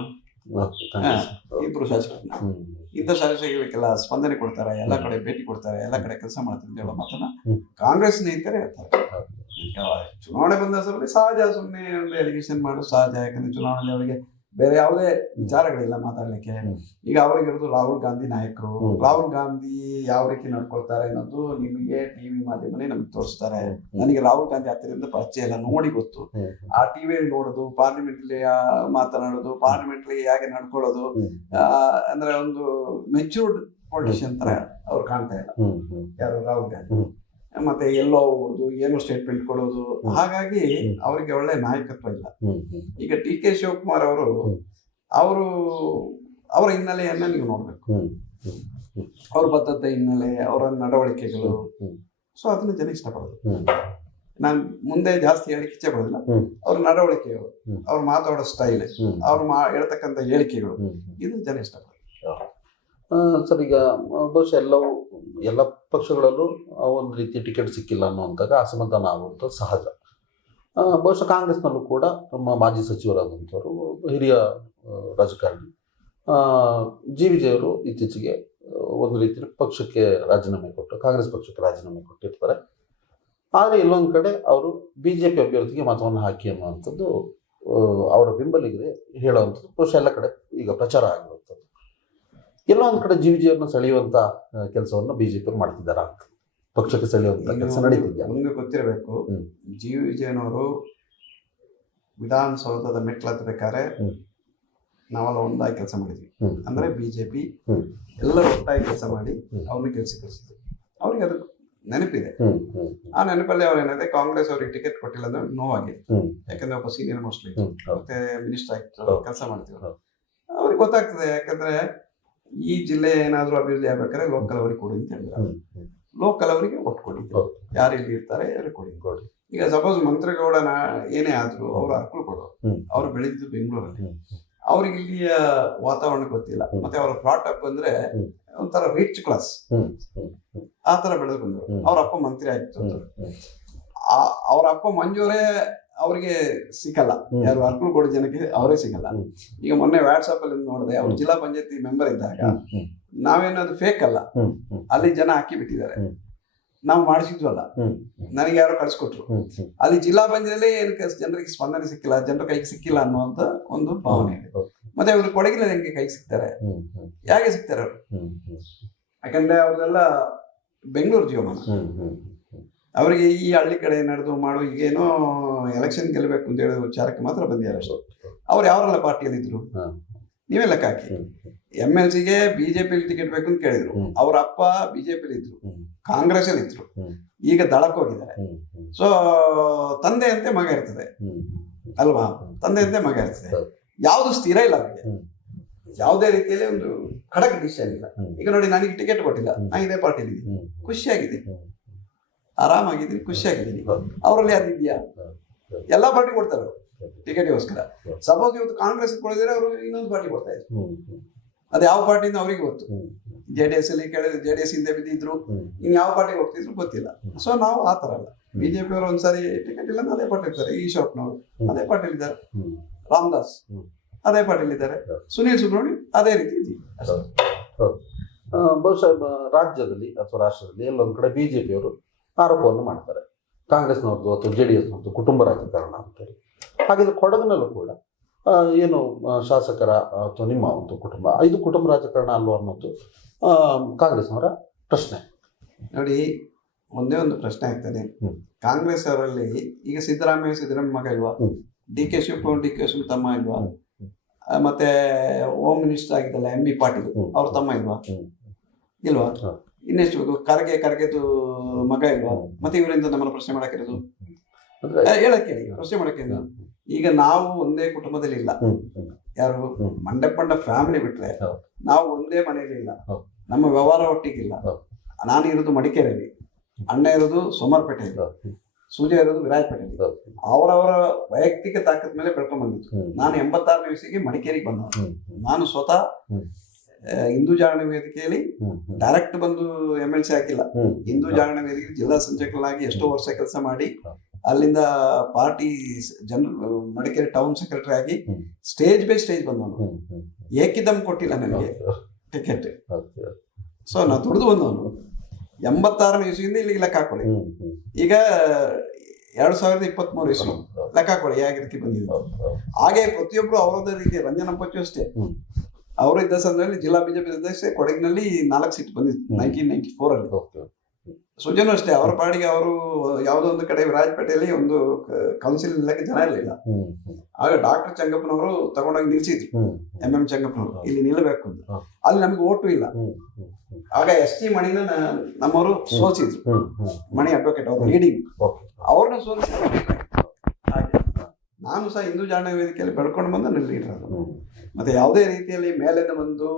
ಇಬ್ರು ಶಾಸಕರನ್ನ ಇಂಥ ಶಾಸಕರಿಗೆಲ್ಲ ಸ್ಪಂದನೆ ಕೊಡ್ತಾರೆ, ಎಲ್ಲ ಕಡೆ ಭೇಟಿ ಕೊಡ್ತಾರೆ, ಎಲ್ಲ ಕಡೆ ಕೆಲಸ ಮಾಡ್ತಾರೆ ಅಂತ ಹೇಳೋ ಮಾತನ್ನ ಕಾಂಗ್ರೆಸ್ ಸ್ನೇಹಿತರೇ ಹೇಳ್ತಾರೆ. ಈಗ ಚುನಾವಣೆ ಬಂದ ಸಂದರ್ಭದಲ್ಲಿ ಸಹಜ, ಸುಮ್ಮನೆ ಒಂದು ಎಲಿಗೇಷನ್ ಮಾಡೋದು ಸಹಜ. ಯಾಕಂದ್ರೆ ಚುನಾವಣೆಯಲ್ಲಿ ಅವರಿಗೆ ಬೇರೆ ಯಾವುದೇ ವಿಚಾರಗಳಿಲ್ಲ ಮಾತಾಡ್ಲಿಕ್ಕೆ. ಈಗ ಅವರಿಗಿರೋದು ರಾಹುಲ್ ಗಾಂಧಿ ನಾಯಕರು. ರಾಹುಲ್ ಗಾಂಧಿ ಯಾವ ರೀತಿ ನಡ್ಕೊಳ್ತಾರೆ ಅನ್ನೋದು ನಿಮಗೆ ಟಿವಿ ಮಾಧ್ಯಮನೇ ನಮ್ಗೆ ತೋರಿಸ್ತಾರೆ. ನನಗೆ ರಾಹುಲ್ ಗಾಂಧಿ ಹತ್ತಿರದಿಂದ ಪರಿಚಯ ಎಲ್ಲ ನೋಡಿ ಗೊತ್ತು. ಆ ಟಿವಿಯಲ್ಲಿ ನೋಡೋದು, ಪಾರ್ಲಿಮೆಂಟ್ಲಿ ಮಾತನಾಡೋದು, ಪಾರ್ಲಿಮೆಂಟ್ಲಿ ಹೇಗೆ ನಡ್ಕೊಳ್ಳೋದು, ಅಂದ್ರೆ ಒಂದು ಮೆಚ್ಯೂರ್ಡ್ ಪೊಲಿಟಿಷಿಯನ್ ತರ ಅವ್ರು ಕಾಣ್ತಾ ಇಲ್ಲ ಯಾರು ರಾಹುಲ್ ಗಾಂಧಿ. ಮತ್ತೆ ಎಲ್ಲೋ ಹೋಗೋದು, ಏನೋ ಸ್ಟೇಟ್ಮೆಂಟ್ ಕೊಡೋದು, ಹಾಗಾಗಿ ಅವರಿಗೆ ಒಳ್ಳೆ ನಾಯಕತ್ವ ಇಲ್ಲ. ಈಗ DK ಶಿವಕುಮಾರ್ ಅವರು ಅವರ ಹಿನ್ನೆಲೆಯನ್ನ ನೀವು ನೋಡ್ಬೇಕು. ಅವ್ರ ಬದ್ಧತೆ ಹಿನ್ನೆಲೆ, ಅವರ ನಡವಳಿಕೆಗಳು, ಸೊ ಅದನ್ನ ಜನ ಇಷ್ಟಪಡೋದು. ನಾನು ಮುಂದೆ ಜಾಸ್ತಿ ಹೇಳಿಕೆ ಇಚ್ಛೆ ಪಡೋದಿಲ್ಲ. ಅವ್ರ ನಡವಳಿಕೆಗಳು, ಅವ್ರು ಮಾತಾಡೋ ಸ್ಟೈಲ್, ಅವ್ರು ಹೇಳ್ತಕ್ಕಂಥ ಹೇಳಿಕೆಗಳು, ಇದನ್ನ ಜನ ಇಷ್ಟಪಡೋದು. ಸರ್, ಈಗ ಬಹುಶಃ ಎಲ್ಲ ಪಕ್ಷಗಳಲ್ಲೂ ಒಂದು ರೀತಿ ಟಿಕೆಟ್ ಸಿಕ್ಕಿಲ್ಲ ಅನ್ನುವಂತಾಗ ಅಸಮಾಧಾನ ಆಗುವಂಥದ್ದು ಸಹಜ. ಬಹುಶಃ ಕಾಂಗ್ರೆಸ್ನಲ್ಲೂ ಕೂಡ ನಮ್ಮ ಮಾಜಿ ಸಚಿವರಾದಂಥವರು, ಹಿರಿಯ ರಾಜಕಾರಣಿ ಜಿ.ವಿಜಯವರು ಇತ್ತೀಚೆಗೆ ಒಂದು ರೀತಿಯಲ್ಲಿ ಪಕ್ಷಕ್ಕೆ ರಾಜೀನಾಮೆ ಕೊಟ್ಟು, ಕಾಂಗ್ರೆಸ್ ಪಕ್ಷಕ್ಕೆ ರಾಜೀನಾಮೆ ಕೊಟ್ಟಿರ್ತಾರೆ. ಆದರೆ ಎಲ್ಲೊಂದು ಕಡೆ ಅವರು BJP ಅಭ್ಯರ್ಥಿಗೆ ಮತವನ್ನು ಹಾಕಿ ಅನ್ನುವಂಥದ್ದು ಅವರ ಬೆಂಬಲಿಗರೆ ಹೇಳುವಂಥದ್ದು ಬಹುಶಃ ಎಲ್ಲ ಕಡೆ ಈಗ ಪ್ರಚಾರ ಆಗಿರುವಂಥದ್ದು. ಎಲ್ಲೋ ಒಂದು ಕಡೆ ಜಿ.ವಿಜಯವ್ರನ್ನ ಸೆಳೆಯುವಂತ ಕೆಲಸವನ್ನು BJP ಮಾಡ್ತಿದ್ದಾರಾ, ಪಕ್ಷಕ್ಕೆ ಸೆಳೆಯುವಂತ ಕೆಲಸ ನಡೀತಿದ್ಯಾ? ನಿಮ್ಗೆ ಗೊತ್ತಿರಬೇಕು, ಜಿ.ವಿಜಯನವರು ವಿಧಾನಸೌಧದ ಮೆಟ್ಲು ಹತ್ತಬೇಕಾದ್ರೆ ನಾವೆಲ್ಲ ಒಂದಾಗಿ ಕೆಲಸ ಮಾಡಿದ್ವಿ. ಅಂದ್ರೆ BJP ಎಲ್ಲರೂ ಒಟ್ಟಾಗಿ ಕೆಲಸ ಮಾಡಿ ಅವ್ರನ್ನ ಕೆಲಸ ಕಳಿಸಿದ್ರು. ಅವ್ರಿಗೆ ಅದು ನೆನಪಿದೆ. ಆ ನೆನಪಲ್ಲಿ ಅವ್ರು ಏನಿದೆ, ಕಾಂಗ್ರೆಸ್ ಅವ್ರಿಗೆ ಟಿಕೆಟ್ ಕೊಟ್ಟಿಲ್ಲ ಅಂದ್ರೆ ನೋವಾಗಿದೆ. ಯಾಕಂದ್ರೆ ಒಬ್ಬ ಸೀನಿಯರ್ ಮೋಸ್ಟ್ ಲೀಡರ್ ಮತ್ತೆ ಮಿನಿಸ್ಟರ್ ಆಗಿತ್ತು, ಕೆಲಸ ಮಾಡ್ತಿದ್ರು. ಅವ್ರಿಗೆ ಗೊತ್ತಾಗ್ತದೆ. ಯಾಕಂದ್ರೆ ಈ ಜಿಲ್ಲೆ ಏನಾದ್ರೂ ಅಭಿವೃದ್ಧಿ ಆಗ್ಬೇಕಾದ್ರೆ ಲೋಕಲ್ ಅವರಿಗೆ ಕೊಡಿ ಅಂತ ಹೇಳಿದ್ರು. ಲೋಕಲ್ ಅವರಿಗೆ ಒಟ್ಟು ಕೊಟ್ಟಿದ್ರು, ಯಾರು ಇಲ್ಲಿ ಇರ್ತಾರೆ ಅವ್ರಿಗೆ ಕೊಡಿ. ಈಗ ಸಪೋಸ್ ಮಂತ್ರಿಗೌಡ ಏನೇ ಆದ್ರೂ ಅವ್ರು ಅರ್ಕಲು ಕೊಡೋರು. ಅವ್ರು ಬೆಳೆದಿದ್ದು ಬೆಂಗಳೂರಲ್ಲಿ, ಅವ್ರಿಗೆ ಇಲ್ಲಿಯ ವಾತಾವರಣ ಗೊತ್ತಿಲ್ಲ. ಮತ್ತೆ ಅವರ ಫ್ಲಾಟ್ ಅಪ್ ಅಂದ್ರೆ ಒಂಥರ ರಿಚ್ ಕ್ಲಾಸ್, ಆ ತರ ಬೆಳೆದು ಬಂದವರು. ಅವ್ರ ಅಪ್ಪ ಮಂತ್ರಿ ಆಗಿತ್ತು. ಅವ್ರ ಅಪ್ಪ ಮಂಜೂರೇ ಅವ್ರಿಗೆ ಸಿಕ್ಕಲ್ಲ, ಯಾರು ಅರ್ಕಲು ಕೊಡೋ ಜನಕ್ಕೆ ಅವರೇ ಸಿಗಲ್ಲ. ಈಗ ಮೊನ್ನೆ ವಾಟ್ಸ್ಆಪ್ ಅಲ್ಲಿ ನೋಡಿದೆ, ಅವ್ರು ಜಿಲ್ಲಾ ಪಂಚಾಯತಿ ಮೆಂಬರ್ ಇದ್ದಾಗ ನಾವೇನದು ಫೇಕ್ ಅಲ್ಲ, ಅಲ್ಲಿ ಜನ ಹಾಕಿ ಬಿಟ್ಟಿದ್ದಾರೆ, ನಾವು ಮಾಡಿಸಿದ್ವಲ್ಲ, ನನಗೆ ಯಾರೋ ಕಳ್ಸಿಕೊಟ್ರು. ಅಲ್ಲಿ ಜಿಲ್ಲಾ ಪಂಚಾಯತಿಯಲ್ಲಿ ಏನಕ್ಕೆ ಜನರಿಗೆ ಸ್ಪಂದನೆ ಸಿಕ್ಕಿಲ್ಲ, ಜನರ ಕೈಗೆ ಸಿಕ್ಕಿಲ್ಲ ಅನ್ನುವಂತ ಒಂದು ಭಾವನೆ ಇದೆ. ಮತ್ತೆ ಅವ್ರಿಗೆ ಕೊಡಗಿಲ್ಲ ಹೆಂಗೆ ಕೈಗೆ ಸಿಗ್ತಾರೆ, ಹೇಗೆ ಸಿಗ್ತಾರೆ ಅವರು? ಯಾಕಂದ್ರೆ ಅವ್ರದೆಲ್ಲ ಬೆಂಗಳೂರು ಜೀವಮಾನ. ಅವರಿಗೆ ಈ ಹಳ್ಳಿ ಕಡೆ ನಡೆದು ಮಾಡೋ ಈಗೇನೋ ಎಲೆಕ್ಷನ್ ಗೆಲ್ಲಬೇಕು ಅಂತ ಹೇಳೋ ವಿಚಾರಕ್ಕೆ ಮಾತ್ರ ಬಂದಿದ್ದಾರೆ ಅಷ್ಟೇ. ಅವ್ರು ಯಾವರೆಲ್ಲ ಪಾರ್ಟಿಯಲ್ಲಿ ಇದ್ರು ನೀವೇ ಲೆಕ್ಕ ಹಾಕಿ. MLCಗೆ BJP ಟಿಕೆಟ್ ಬೇಕು ಅಂತ ಕೇಳಿದ್ರು, ಅವ್ರ ಅಪ್ಪ BJP ಇದ್ರು, ಕಾಂಗ್ರೆಸ್ ಅಲ್ಲಿ ಇದ್ರು, ಈಗ ದಳಕ್ಕೆ ಹೋಗಿದ್ದಾರೆ. ಸೊ ತಂದೆ ಅಂತೆ ಮಗ ಇರ್ತದೆ ಅಲ್ವಾ, ತಂದೆ ಅಂತೆ ಮಗ ಇರ್ತದೆ. ಯಾವ್ದು ಸ್ಥಿರ ಇಲ್ಲ ಅವರಿಗೆ, ಯಾವುದೇ ರೀತಿಯಲ್ಲಿ ಒಂದು ಖಡಕ್ ಡಿಸಿಷನ್ ಇಲ್ಲ. ಈಗ ನೋಡಿ, ನನಗೆ ಟಿಕೆಟ್ ಕೊಟ್ಟಿಲ್ಲ, ನಾ ಇದೇ ಪಾರ್ಟಿಲಿ ಇದ್ದೀನಿ, ಖುಷಿಯಾಗಿದ್ದೀನಿ, ಆರಾಮಾಗಿದ್ದೀನಿ, ಖುಷಿಯಾಗಿದ್ದೀನಿ. ಅವರಲ್ಲಿ ಅದಿದ್ಯಾ? ಎಲ್ಲಾ ಪಾರ್ಟಿ ಕೊಡ್ತಾರೆ ಟಿಕೆಟ್ಗೋಸ್ಕರ. ಸಪೋಸ್ ಇವತ್ತು ಕಾಂಗ್ರೆಸ್ ಕೊಡಿದ್ರೆ ಅವರು ಇನ್ನೊಂದು ಪಾರ್ಟಿ ಕೊಡ್ತಾ ಇದ್ರು, ಅದು ಯಾವ ಪಾರ್ಟಿಯಿಂದ ಅವ್ರಿಗೆ ಗೊತ್ತು. JDS ಅಲ್ಲಿ ಕೇಳಿದ್ರೆ JDS ಹಿಂದೆ ಬಿದ್ದಿದ್ರು, ಇನ್ ಯಾವ ಪಾರ್ಟಿಗೆ ಹೋಗ್ತಿದ್ರು ಗೊತ್ತಿಲ್ಲ. ಸೊ ನಾವು ಆ ತರ ಅಲ್ಲ. BJP ಅವರು ಒಂದ್ಸಾರಿ ಟಿಕೆಟ್ ಇಲ್ಲ ಅದೇ ಪಾರ್ಟಿ ಇರ್ತಾರೆ, ಈಶ್ವರಪ್ಪನವರು ಅದೇ ಪಾರ್ಟಿಲಿ ಇದ್ದಾರೆ, ರಾಮದಾಸ್ ಅದೇ ಪಾರ್ಟಿಲಿ ಇದ್ದಾರೆ, ಸುನೀಲ್ ಸುಬ್ರಹ್ಮಣ್ಯ ಅದೇ ರೀತಿ ಇದೆ. ಬಹುಶಃ ರಾಜ್ಯದಲ್ಲಿ ಅಥವಾ ರಾಷ್ಟ್ರದಲ್ಲಿ ಎಲ್ಲೊಂದು ಕಡೆ BJP ಅವರು ಆರೋಪವನ್ನು ಮಾಡ್ತಾರೆ, ಕಾಂಗ್ರೆಸ್ನವ್ರದ್ದು ಅಥವಾ JDSನವ್ರದ್ದು ಕುಟುಂಬ ರಾಜಕಾರಣ ಅಂತೇಳಿ. ಹಾಗಿದ್ರೆ ಕೊಡಗಿನಲ್ಲೂ ಕೂಡ ಏನು ಶಾಸಕರ ಅಥವಾ ನಿಮ್ಮ ಒಂದು ಕುಟುಂಬ ಇದು ಕುಟುಂಬ ರಾಜಕಾರಣ ಅಲ್ವಾ ಅನ್ನೋದು ಕಾಂಗ್ರೆಸ್ನವರ ಪ್ರಶ್ನೆ. ನೋಡಿ, ಒಂದೇ ಒಂದು ಪ್ರಶ್ನೆ ಆಗ್ತದೆ. ಕಾಂಗ್ರೆಸ್ ಅವರಲ್ಲಿ ಈಗ ಸಿದ್ದರಾಮಯ್ಯ ಮಗ ಇಲ್ವಾ? DK ಶಿವಕುಮಾರ್ ತಮ್ಮ ಇಲ್ವಾ? ಮತ್ತೆ ಹೋಮ್ ಮಿನಿಸ್ಟರ್ ಆಗಿದ್ದಲ್ಲ MB ಪಾಟೀಲ್ ಅವ್ರ ತಮ್ಮ ಇಲ್ವಾ? ಇಲ್ವಾ? ಇನ್ನೆಷ್ಟು ಖರ್ಗೆದು ಮಗ ಇಲ್ವಾ? ಮತ್ತೆ ಇವರಿಂದ ನಮ್ಮನ್ನ ಪ್ರಶ್ನೆ ಮಾಡಕ್ಕಿರೋದು ಹೇಳಕ್ಕೆ ಪ್ರಶ್ನೆ ಮಾಡಕ್ಕೆ. ಈಗ ನಾವು ಒಂದೇ ಕುಟುಂಬದಲ್ಲಿ ಇಲ್ಲ. ಯಾರು ಮಂಡಪಂಡ ಫ್ಯಾಮಿಲಿ ಬಿಟ್ರೆ ನಾವು ಒಂದೇ ಮನೆಯಲ್ಲಿ ಇಲ್ಲ. ನಮ್ಮ ವ್ಯವಹಾರ ಒಟ್ಟಿಗಿಲ್ಲ. ನಾನು ಇರೋದು ಮಡಿಕೇರಿಯಲ್ಲಿ, ಅಣ್ಣ ಇರೋದು ಸೋಮವಾರಪೇಟೆಯಲ್ಲಿ, ಸೂರ್ಯ ಇರೋದು ವಿರಾಜಪೇಟೆಯಲ್ಲಿ. ಅವರವರ ವೈಯಕ್ತಿಕ ತಾಕತ್ ಮೇಲೆ ಬೆಳ್ಕೊಂಡ್ ಬಂದಿತ್ತು. ನಾನು 86ನೇ ಇಸವಿಗೆ ಮಡಿಕೇರಿಗೆ ಬಂದವ. ನಾನು ಸ್ವತಃ ಹಿಂದೂ ಜಾಗರಣ ವೇದಿಕೆಯಲ್ಲಿ ಡೈರೆಕ್ಟ್ ಬಂದು MLC ಆಗಿಲ್ಲ. ಹಿಂದೂ ಜಾಗರಣ ವೇದಿಕೆ ಜಿಲ್ಲಾ ಸಂಚಾಲಕನಾಗಿ ಎಷ್ಟೋ ವರ್ಷ ಕೆಲಸ ಮಾಡಿ ಅಲ್ಲಿಂದ ಪಾರ್ಟಿ ಮಡಿಕೇರಿ ಟೌನ್ ಸೆಕ್ರೆಟರಿ ಆಗಿ ಸ್ಟೇಜ್ ಬೈ ಸ್ಟೇಜ್ ಬಂದವನು. ಏಕಿದಮ್ ಕೊಟ್ಟಿಲ್ಲ ನನಗೆ ಟಿಕೆಟ್. ಸೊ ನಾ ದುಡಿದು ಬಂದವನು. 86ನೇ ಇಸವಿಯಿಂದ ಇಲ್ಲಿಗೆ ಲೆಕ್ಕ ಹಾಕೊಳ್ಳಿ. ಈಗ 2023 ಇಸವಿ ಲೆಕ್ಕ ಹಾಕೊಳ್ಳಿ ಯಾವ ರೀತಿ ಬಂದಿದೆ. ಹಾಗೆ ಪ್ರತಿಯೊಬ್ರು ಅವರದೇ ರೀತಿ. ರಂಜನ್ ಅಪ್ಪಚ್ಚು ಅಷ್ಟೇ, ಅವರು ಇದ್ದ ಸಂದರ್ಭದಲ್ಲಿ ಜಿಲ್ಲಾ ಬಿಜೆಪಿ ಅಧ್ಯಕ್ಷ ಕೊಡಗಿನಲ್ಲಿ 4 ಸೀಟ್ ಬಂದಿತ್ತು 1994 ಅಲ್ಲಿ. ಸುಜನು ಅಷ್ಟೇ, ಅವರ ಪಾಡಿಗೆ ಅವರು ಯಾವುದೋ ಒಂದು ಕಡೆ ವಿರಾಜಪೇಟೆಯಲ್ಲಿ ಒಂದು ಕೌನ್ಸಿಲ್ ನಿಲ್ಲಕ್ಕೆ ಜನ ಇರಲಿಲ್ಲ. ಆಗ ಡಾಕ್ಟರ್ ಚಂಗಪ್ಪನವರು ತಗೊಂಡೋಗಿ ನಿಲ್ಸಿದ್ರು, MM ಚಂಗಪ್ಪನವರು ಇಲ್ಲಿ ನಿಲ್ಲಬೇಕು ಅಂತ. ಅಲ್ಲಿ ನಮ್ಗೆ ಓಟು ಇಲ್ಲ. ಆಗ ST ಮಣಿನ ನಮ್ಮವರು ಸೋಲ್ಸಿದ್ರು. ಮಣಿ ಅಡ್ವೊಕೇಟ್ ಅವರು ಲೀಡಿಂಗ್, ಅವ್ರನ್ನ ಸೋಲಿಸಿದ್ರು. ಹಾಗೆ ನಾನು ಸಹ ಹಿಂದೂ ಜಾಗರಣ ವೇದಿಕೆಯಲ್ಲಿ ಬೆಳ್ಕೊಂಡು ಬಂದ ಲೀಡರ್ ಅದು. ಮತ್ತೆ ಯಾವುದೇ ರೀತಿಯಲ್ಲಿ ಮೇಲಿಂದ ಬಂದು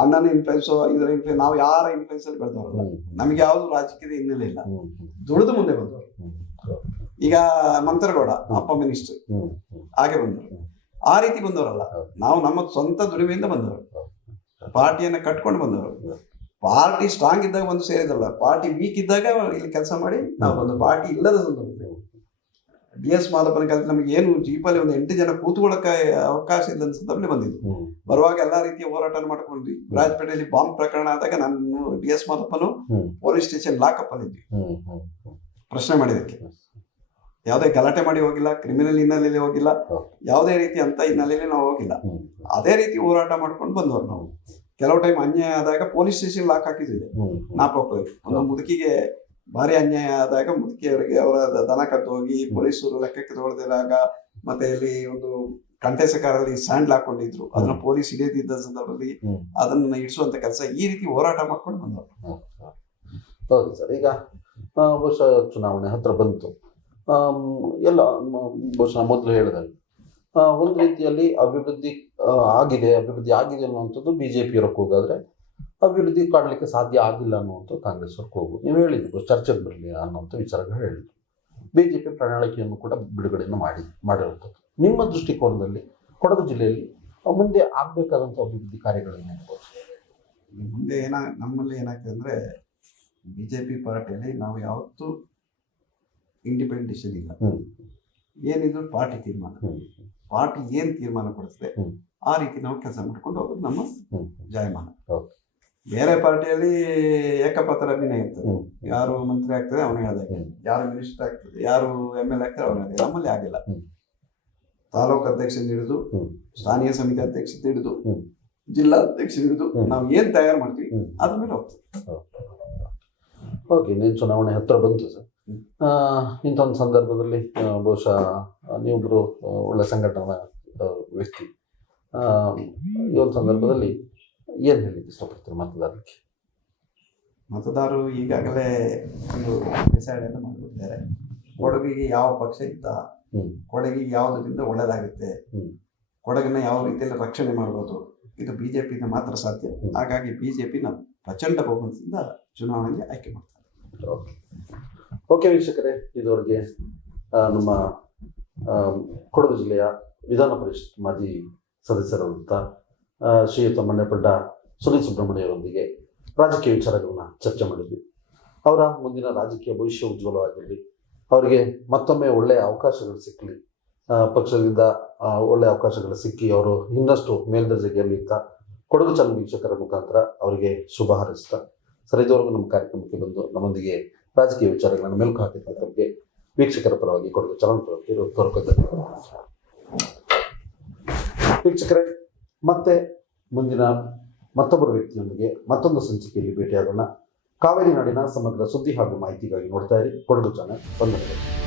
ಅಣ್ಣನ ಇನ್ಫ್ಲೂಯೆನ್ಸ್ ಇದರ ಇನ್ಫ್ಲೂಯೆನ್ಸ್, ನಾವು ಯಾರ ಇನ್ಫ್ಲೂಯೆನ್ಸ್ ಅಲ್ಲಿ ಬೆಳೆದವರಲ್ಲ. ನಮ್ಗೆ ಯಾವ್ದು ರಾಜಕೀಯದ ಹಿನ್ನೆಲೆ ಇಲ್ಲ. ದುಡಿದು ಮುಂದೆ ಬಂದವರು. ಈಗ ಮಂತ್ರಗೌಡ ಅಪ್ಪ ಮಿನಿಸ್ಟರ್ ಹಾಗೆ ಬಂದವರು. ಆ ರೀತಿ ಬಂದವರಲ್ಲ ನಾವು. ನಮ್ಮ ಸ್ವಂತ ದುಡಿಮೆಯಿಂದ ಬಂದವರು. ಪಾರ್ಟಿಯನ್ನ ಕಟ್ಕೊಂಡು ಬಂದವರು. ಪಾರ್ಟಿ ಸ್ಟ್ರಾಂಗ್ ಇದ್ದಾಗ ಬಂದು ಸೇರಿದಲ್ಲ. ಪಾರ್ಟಿ ವೀಕ್ ಇದ್ದಾಗ ಇಲ್ಲಿ ಕೆಲಸ ಮಾಡಿ ನಾವು ಒಂದು ಪಾರ್ಟಿ ಇಲ್ಲದ ಸಂದರ್ಭದಲ್ಲಿ DS ಮಾದಪ್ಪನ ಕಾಲದಲ್ಲಿ ನಮಗೆ ಏನು ಜೀಪಲ್ಲಿ ಒಂದು 8 ಜನ ಕೂತ್ಕೊಳ್ಳೋಕೆ ಅವಕಾಶ ಇದ್ದ ಸಂದರ್ಭದಲ್ಲಿ ಬಂದಿದ್ದು. ಬರುವಾಗ ಎಲ್ಲಾ ರೀತಿಯ ಹೋರಾಟ ಮಾಡ್ಕೊಂಡ್ವಿ. ವಿರಾಜಪೇಟೆಯಲ್ಲಿ ಬಾಂಬ್ ಪ್ರಕರಣ ಆದಾಗ ನಾನು DS ಮಾದಪ್ಪನು ಪೊಲೀಸ್ ಸ್ಟೇಷನ್ ಲಾಕಪ್ ಅಲ್ಲಿದ್ವಿ ಪ್ರಶ್ನೆ ಮಾಡಿದಕ್ಕೆ. ಯಾವುದೇ ಗಲಾಟೆ ಮಾಡಿ ಹೋಗಿಲ್ಲ, ಕ್ರಿಮಿನಲ್ ಹಿನ್ನೆಲೆಯಲ್ಲಿ ಹೋಗಿಲ್ಲ, ಯಾವುದೇ ರೀತಿ ಅಂತ ಹಿನ್ನೆಲೆಯಲ್ಲಿ ನಾವು ಹೋಗಿಲ್ಲ. ಅದೇ ರೀತಿ ಹೋರಾಟ ಮಾಡ್ಕೊಂಡು ಬಂದವರು ನಾವು. ಕೆಲವು ಟೈಮ್ ಅನ್ಯಾಯ ಆದಾಗ ಪೊಲೀಸ್ ಸ್ಟೇಷನ್ ಲಾಕ್ ಹಾಕಿದ್ವಿ. ನಾಪೋಕಲ್ಲಿ ಒಂದು ಮುದುಕಿಗೆ ಭಾರಿ ಅನ್ಯಾಯ ಆದಾಗ ಮುದುಕಿಯವರಿಗೆ ಅವರ ದನ ಕದ್ದು ಹೋಗಿ ಪೊಲೀಸರು ಲೆಕ್ಕಕ್ಕೆ ತಗೊಳ್ದಿರಾಗ, ಮತ್ತೆ ಇಲ್ಲಿ ಒಂದು ಕಂಟೆಸಕಾರಲ್ಲಿ ಸ್ಯಾಂಡ್ ಹಾಕೊಂಡಿದ್ರು, ಅದನ್ನ ಪೊಲೀಸ್ ಹಿಡಿಯದಿದ್ದ ಸಂದರ್ಭದಲ್ಲಿ ಅದನ್ನ ಇಡಿಸುವಂತ ಕೆಲಸ, ಈ ರೀತಿ ಹೋರಾಟ ಮಾಡ್ಕೊಂಡು ಬಂದವರು. ಹೌದು ಸರ್. ಈಗ ಬಹುಶಃ ಚುನಾವಣೆ ಹತ್ರ ಬಂತು. ಎಲ್ಲ ಬಹುಶಃ ಮೊದಲು ಹೇಳಿದಾಗ ಒಂದು ರೀತಿಯಲ್ಲಿ ಅಭಿವೃದ್ಧಿ ಆಗಿದೆ ಅನ್ನುವಂಥದ್ದು BJP ಕೂಗಾದ್ರೆ, ಅಭಿವೃದ್ಧಿ ಕಾಡಲಿಕ್ಕೆ ಸಾಧ್ಯ ಆಗಿಲ್ಲ ಅನ್ನುವಂಥ ಕಾಂಗ್ರೆಸ್ ಅವ್ರ ಕೂಗು. ನೀವು ಹೇಳಿದ್ರು ಚರ್ಚೆಗೆ ಬರಲಿ ಅನ್ನುವಂಥ ವಿಚಾರಗಳು ಹೇಳಿದ್ರು. BJP ಪ್ರಣಾಳಿಕೆಯನ್ನು ಕೂಡ ಬಿಡುಗಡೆಯನ್ನು ಮಾಡಿರುವಂಥದ್ದು. ನಿಮ್ಮ ದೃಷ್ಟಿಕೋನದಲ್ಲಿ ಕೊಡಗು ಜಿಲ್ಲೆಯಲ್ಲಿ ಮುಂದೆ ಆಗ್ಬೇಕಾದಂಥ ಅಭಿವೃದ್ಧಿ ಕಾರ್ಯಗಳನ್ನ ಮುಂದೆ ನಮ್ಮಲ್ಲಿ ಏನಾಗ್ತದೆ ಅಂದ್ರೆ, BJP ಪಾರ್ಟಿಯಲ್ಲಿ ನಾವು ಯಾವತ್ತೂ ಇಂಡಿಪೆಂಡೆಂಟ್ ಡಿಸಿಷನ್ ಇಲ್ಲ. ಏನಿದ್ರು ಪಾರ್ಟಿ ತೀರ್ಮಾನ. ಪಾರ್ಟಿ ಏನ್ ತೀರ್ಮಾನ ಕೊಡುತ್ತೆ ಆ ರೀತಿ ನಾವು ಕೆಲಸ ಮಾಡ್ಕೊಂಡು ಹೋಗೋದು ನಮ್ಮ ಜಾಯಮಾನ. ಬೇರೆ ಪಾರ್ಟಿಯಲ್ಲಿ ಏಕಪಾತ್ರ ಅಭಿನಯ ಇರ್ತದೆ. ಯಾರು ಮಂತ್ರಿ ಆಗ್ತದೆ ಅವನು ಹೇಳಿದಾಗ, ಯಾರು ಮಿನಿಸ್ಟರ್ ಆಗ್ತದೆ, ಯಾರು MLA ಆಗ್ತದೆ ಅವನು ಹೇಳಿದಾಗ. ನಮ್ಮಲ್ಲಿ ಆಗಿಲ್ಲ. ತಾಲೂಕು ಅಧ್ಯಕ್ಷದಿಂದ ಹಿಡಿದು ಸ್ಥಾನೀಯ ಸಮಿತಿ ಅಧ್ಯಕ್ಷದಿಂದ ಹಿಡಿದು ಜಿಲ್ಲಾ ಅಧ್ಯಕ್ಷದಿಂದ ಹಿಡಿದು ನಾವು ಏನ್ ತಯಾರು ಮಾಡ್ತೀವಿ ಅದ್ರ ಮೇಲೆ ಹೋಗ್ತದೆ. ಓಕೆ, ನೀನು ಚುನಾವಣೆ ಹತ್ರ ಬಂತು ಸರ್. ಇಂಥ ಒಂದು ಸಂದರ್ಭದಲ್ಲಿ ಬಹುಶಃ ನೀವೊಬ್ಬರು ಒಳ್ಳೆ ಸಂಘಟನಾ ವ್ಯಕ್ತಿ. ಈ ಒಂದು ಸಂದರ್ಭದಲ್ಲಿ ಏನು ಹೇಳಲಿಕ್ಕೆ ಇಷ್ಟಪಡ್ತೀರಿ ಮತದಾರರಿಗೆ? ಮತದಾರರು ಈಗಾಗಲೇ ಒಂದು ಡಿಸೈಡ್ ಅನ್ನು ಮಾಡಿಬಿಟ್ಟಿದ್ದಾರೆ. ಕೊಡಗಿಗೆ ಯಾವ ಪಕ್ಷ ಇದ್ದ, ಕೊಡಗಿಗೆ ಯಾವುದರಿಂದ ಒಳ್ಳೆಯದಾಗುತ್ತೆ, ಕೊಡಗನ್ನ ಯಾವ ರೀತಿಯಲ್ಲಿ ರಕ್ಷಣೆ ಮಾಡ್ಬೋದು, ಇದು BJPಯಿಂದ ಮಾತ್ರ ಸಾಧ್ಯ. ಹಾಗಾಗಿ BJPನ ಪ್ರಚಂಡ ಬಹುಮತದಿಂದ ಚುನಾವಣೆಗೆ ಆಯ್ಕೆ ಮಾಡ್ತಾರೆ. ಓಕೆ ವೀಕ್ಷಕರೇ, ಇದುವರೆಗೆ ನಮ್ಮ ಕೊಡಗು ಜಿಲ್ಲೆಯ ವಿಧಾನ ಪರಿಷತ್ ಮಾಜಿ ಸದಸ್ಯರಾದಂಥ ಶ್ರೀಯುತ ಮಂಡ್ಯಪಡ್ಡ ಸುನೀಲ್ ಸುಬ್ರಹ್ಮಣ್ಯವರೊಂದಿಗೆ ರಾಜಕೀಯ ವಿಚಾರಗಳನ್ನ ಚರ್ಚೆ ಮಾಡಿದ್ವಿ. ಅವರ ಮುಂದಿನ ರಾಜಕೀಯ ಭವಿಷ್ಯ ಉಜ್ವಲವಾಗಿರಲಿ, ಅವರಿಗೆ ಮತ್ತೊಮ್ಮೆ ಒಳ್ಳೆಯ ಅವಕಾಶಗಳು ಸಿಕ್ಕಲಿ, ಪಕ್ಷದಿಂದ ಒಳ್ಳೆಯ ಅವಕಾಶಗಳು ಸಿಕ್ಕಿ ಅವರು ಇನ್ನಷ್ಟು ಮೇಲ್ದರ್ಜೆಗೆ ಅಂತ ಕೊಡಗು ಚಾನಲ್ ವೀಕ್ಷಕರ ಮುಖಾಂತರ ಅವರಿಗೆ ಶುಭ ಹಾರೈಸ್ತಾ, ಸರ್ ಇದುವರೆಗೂ ನಮ್ಮ ಕಾರ್ಯಕ್ರಮಕ್ಕೆ ಬಂದು ನಮ್ಮೊಂದಿಗೆ ರಾಜಕೀಯ ವಿಚಾರಗಳನ್ನು ಮೆಲುಕು ಹಾಕಿದ್ದಕ್ಕೆ ವೀಕ್ಷಕರ ಪರವಾಗಿ ಕೊಡಗು ಚಾನಲ್ ಪರವಾಗಿ ವೀಕ್ಷಕರೇ, ಮತ್ತೆ ಮುಂದಿನ ಮತ್ತೊಬ್ಬರು ವ್ಯಕ್ತಿಯೊಂದಿಗೆ ಮತ್ತೊಂದು ಸಂಚಿಕೆಯಲ್ಲಿ ಭೇಟಿಯಾಗೋಣ. ಕಾವೇರಿ ನಾಡಿನ ಸಮಗ್ರ ಸುದ್ದಿ ಹಾಗೂ ಮಾಹಿತಿಗಾಗಿ ನೋಡ್ತಾ ಇರಿ ಕೊಡಗು ಚಾನೆಲ್. ವಂದನೆಗಳು.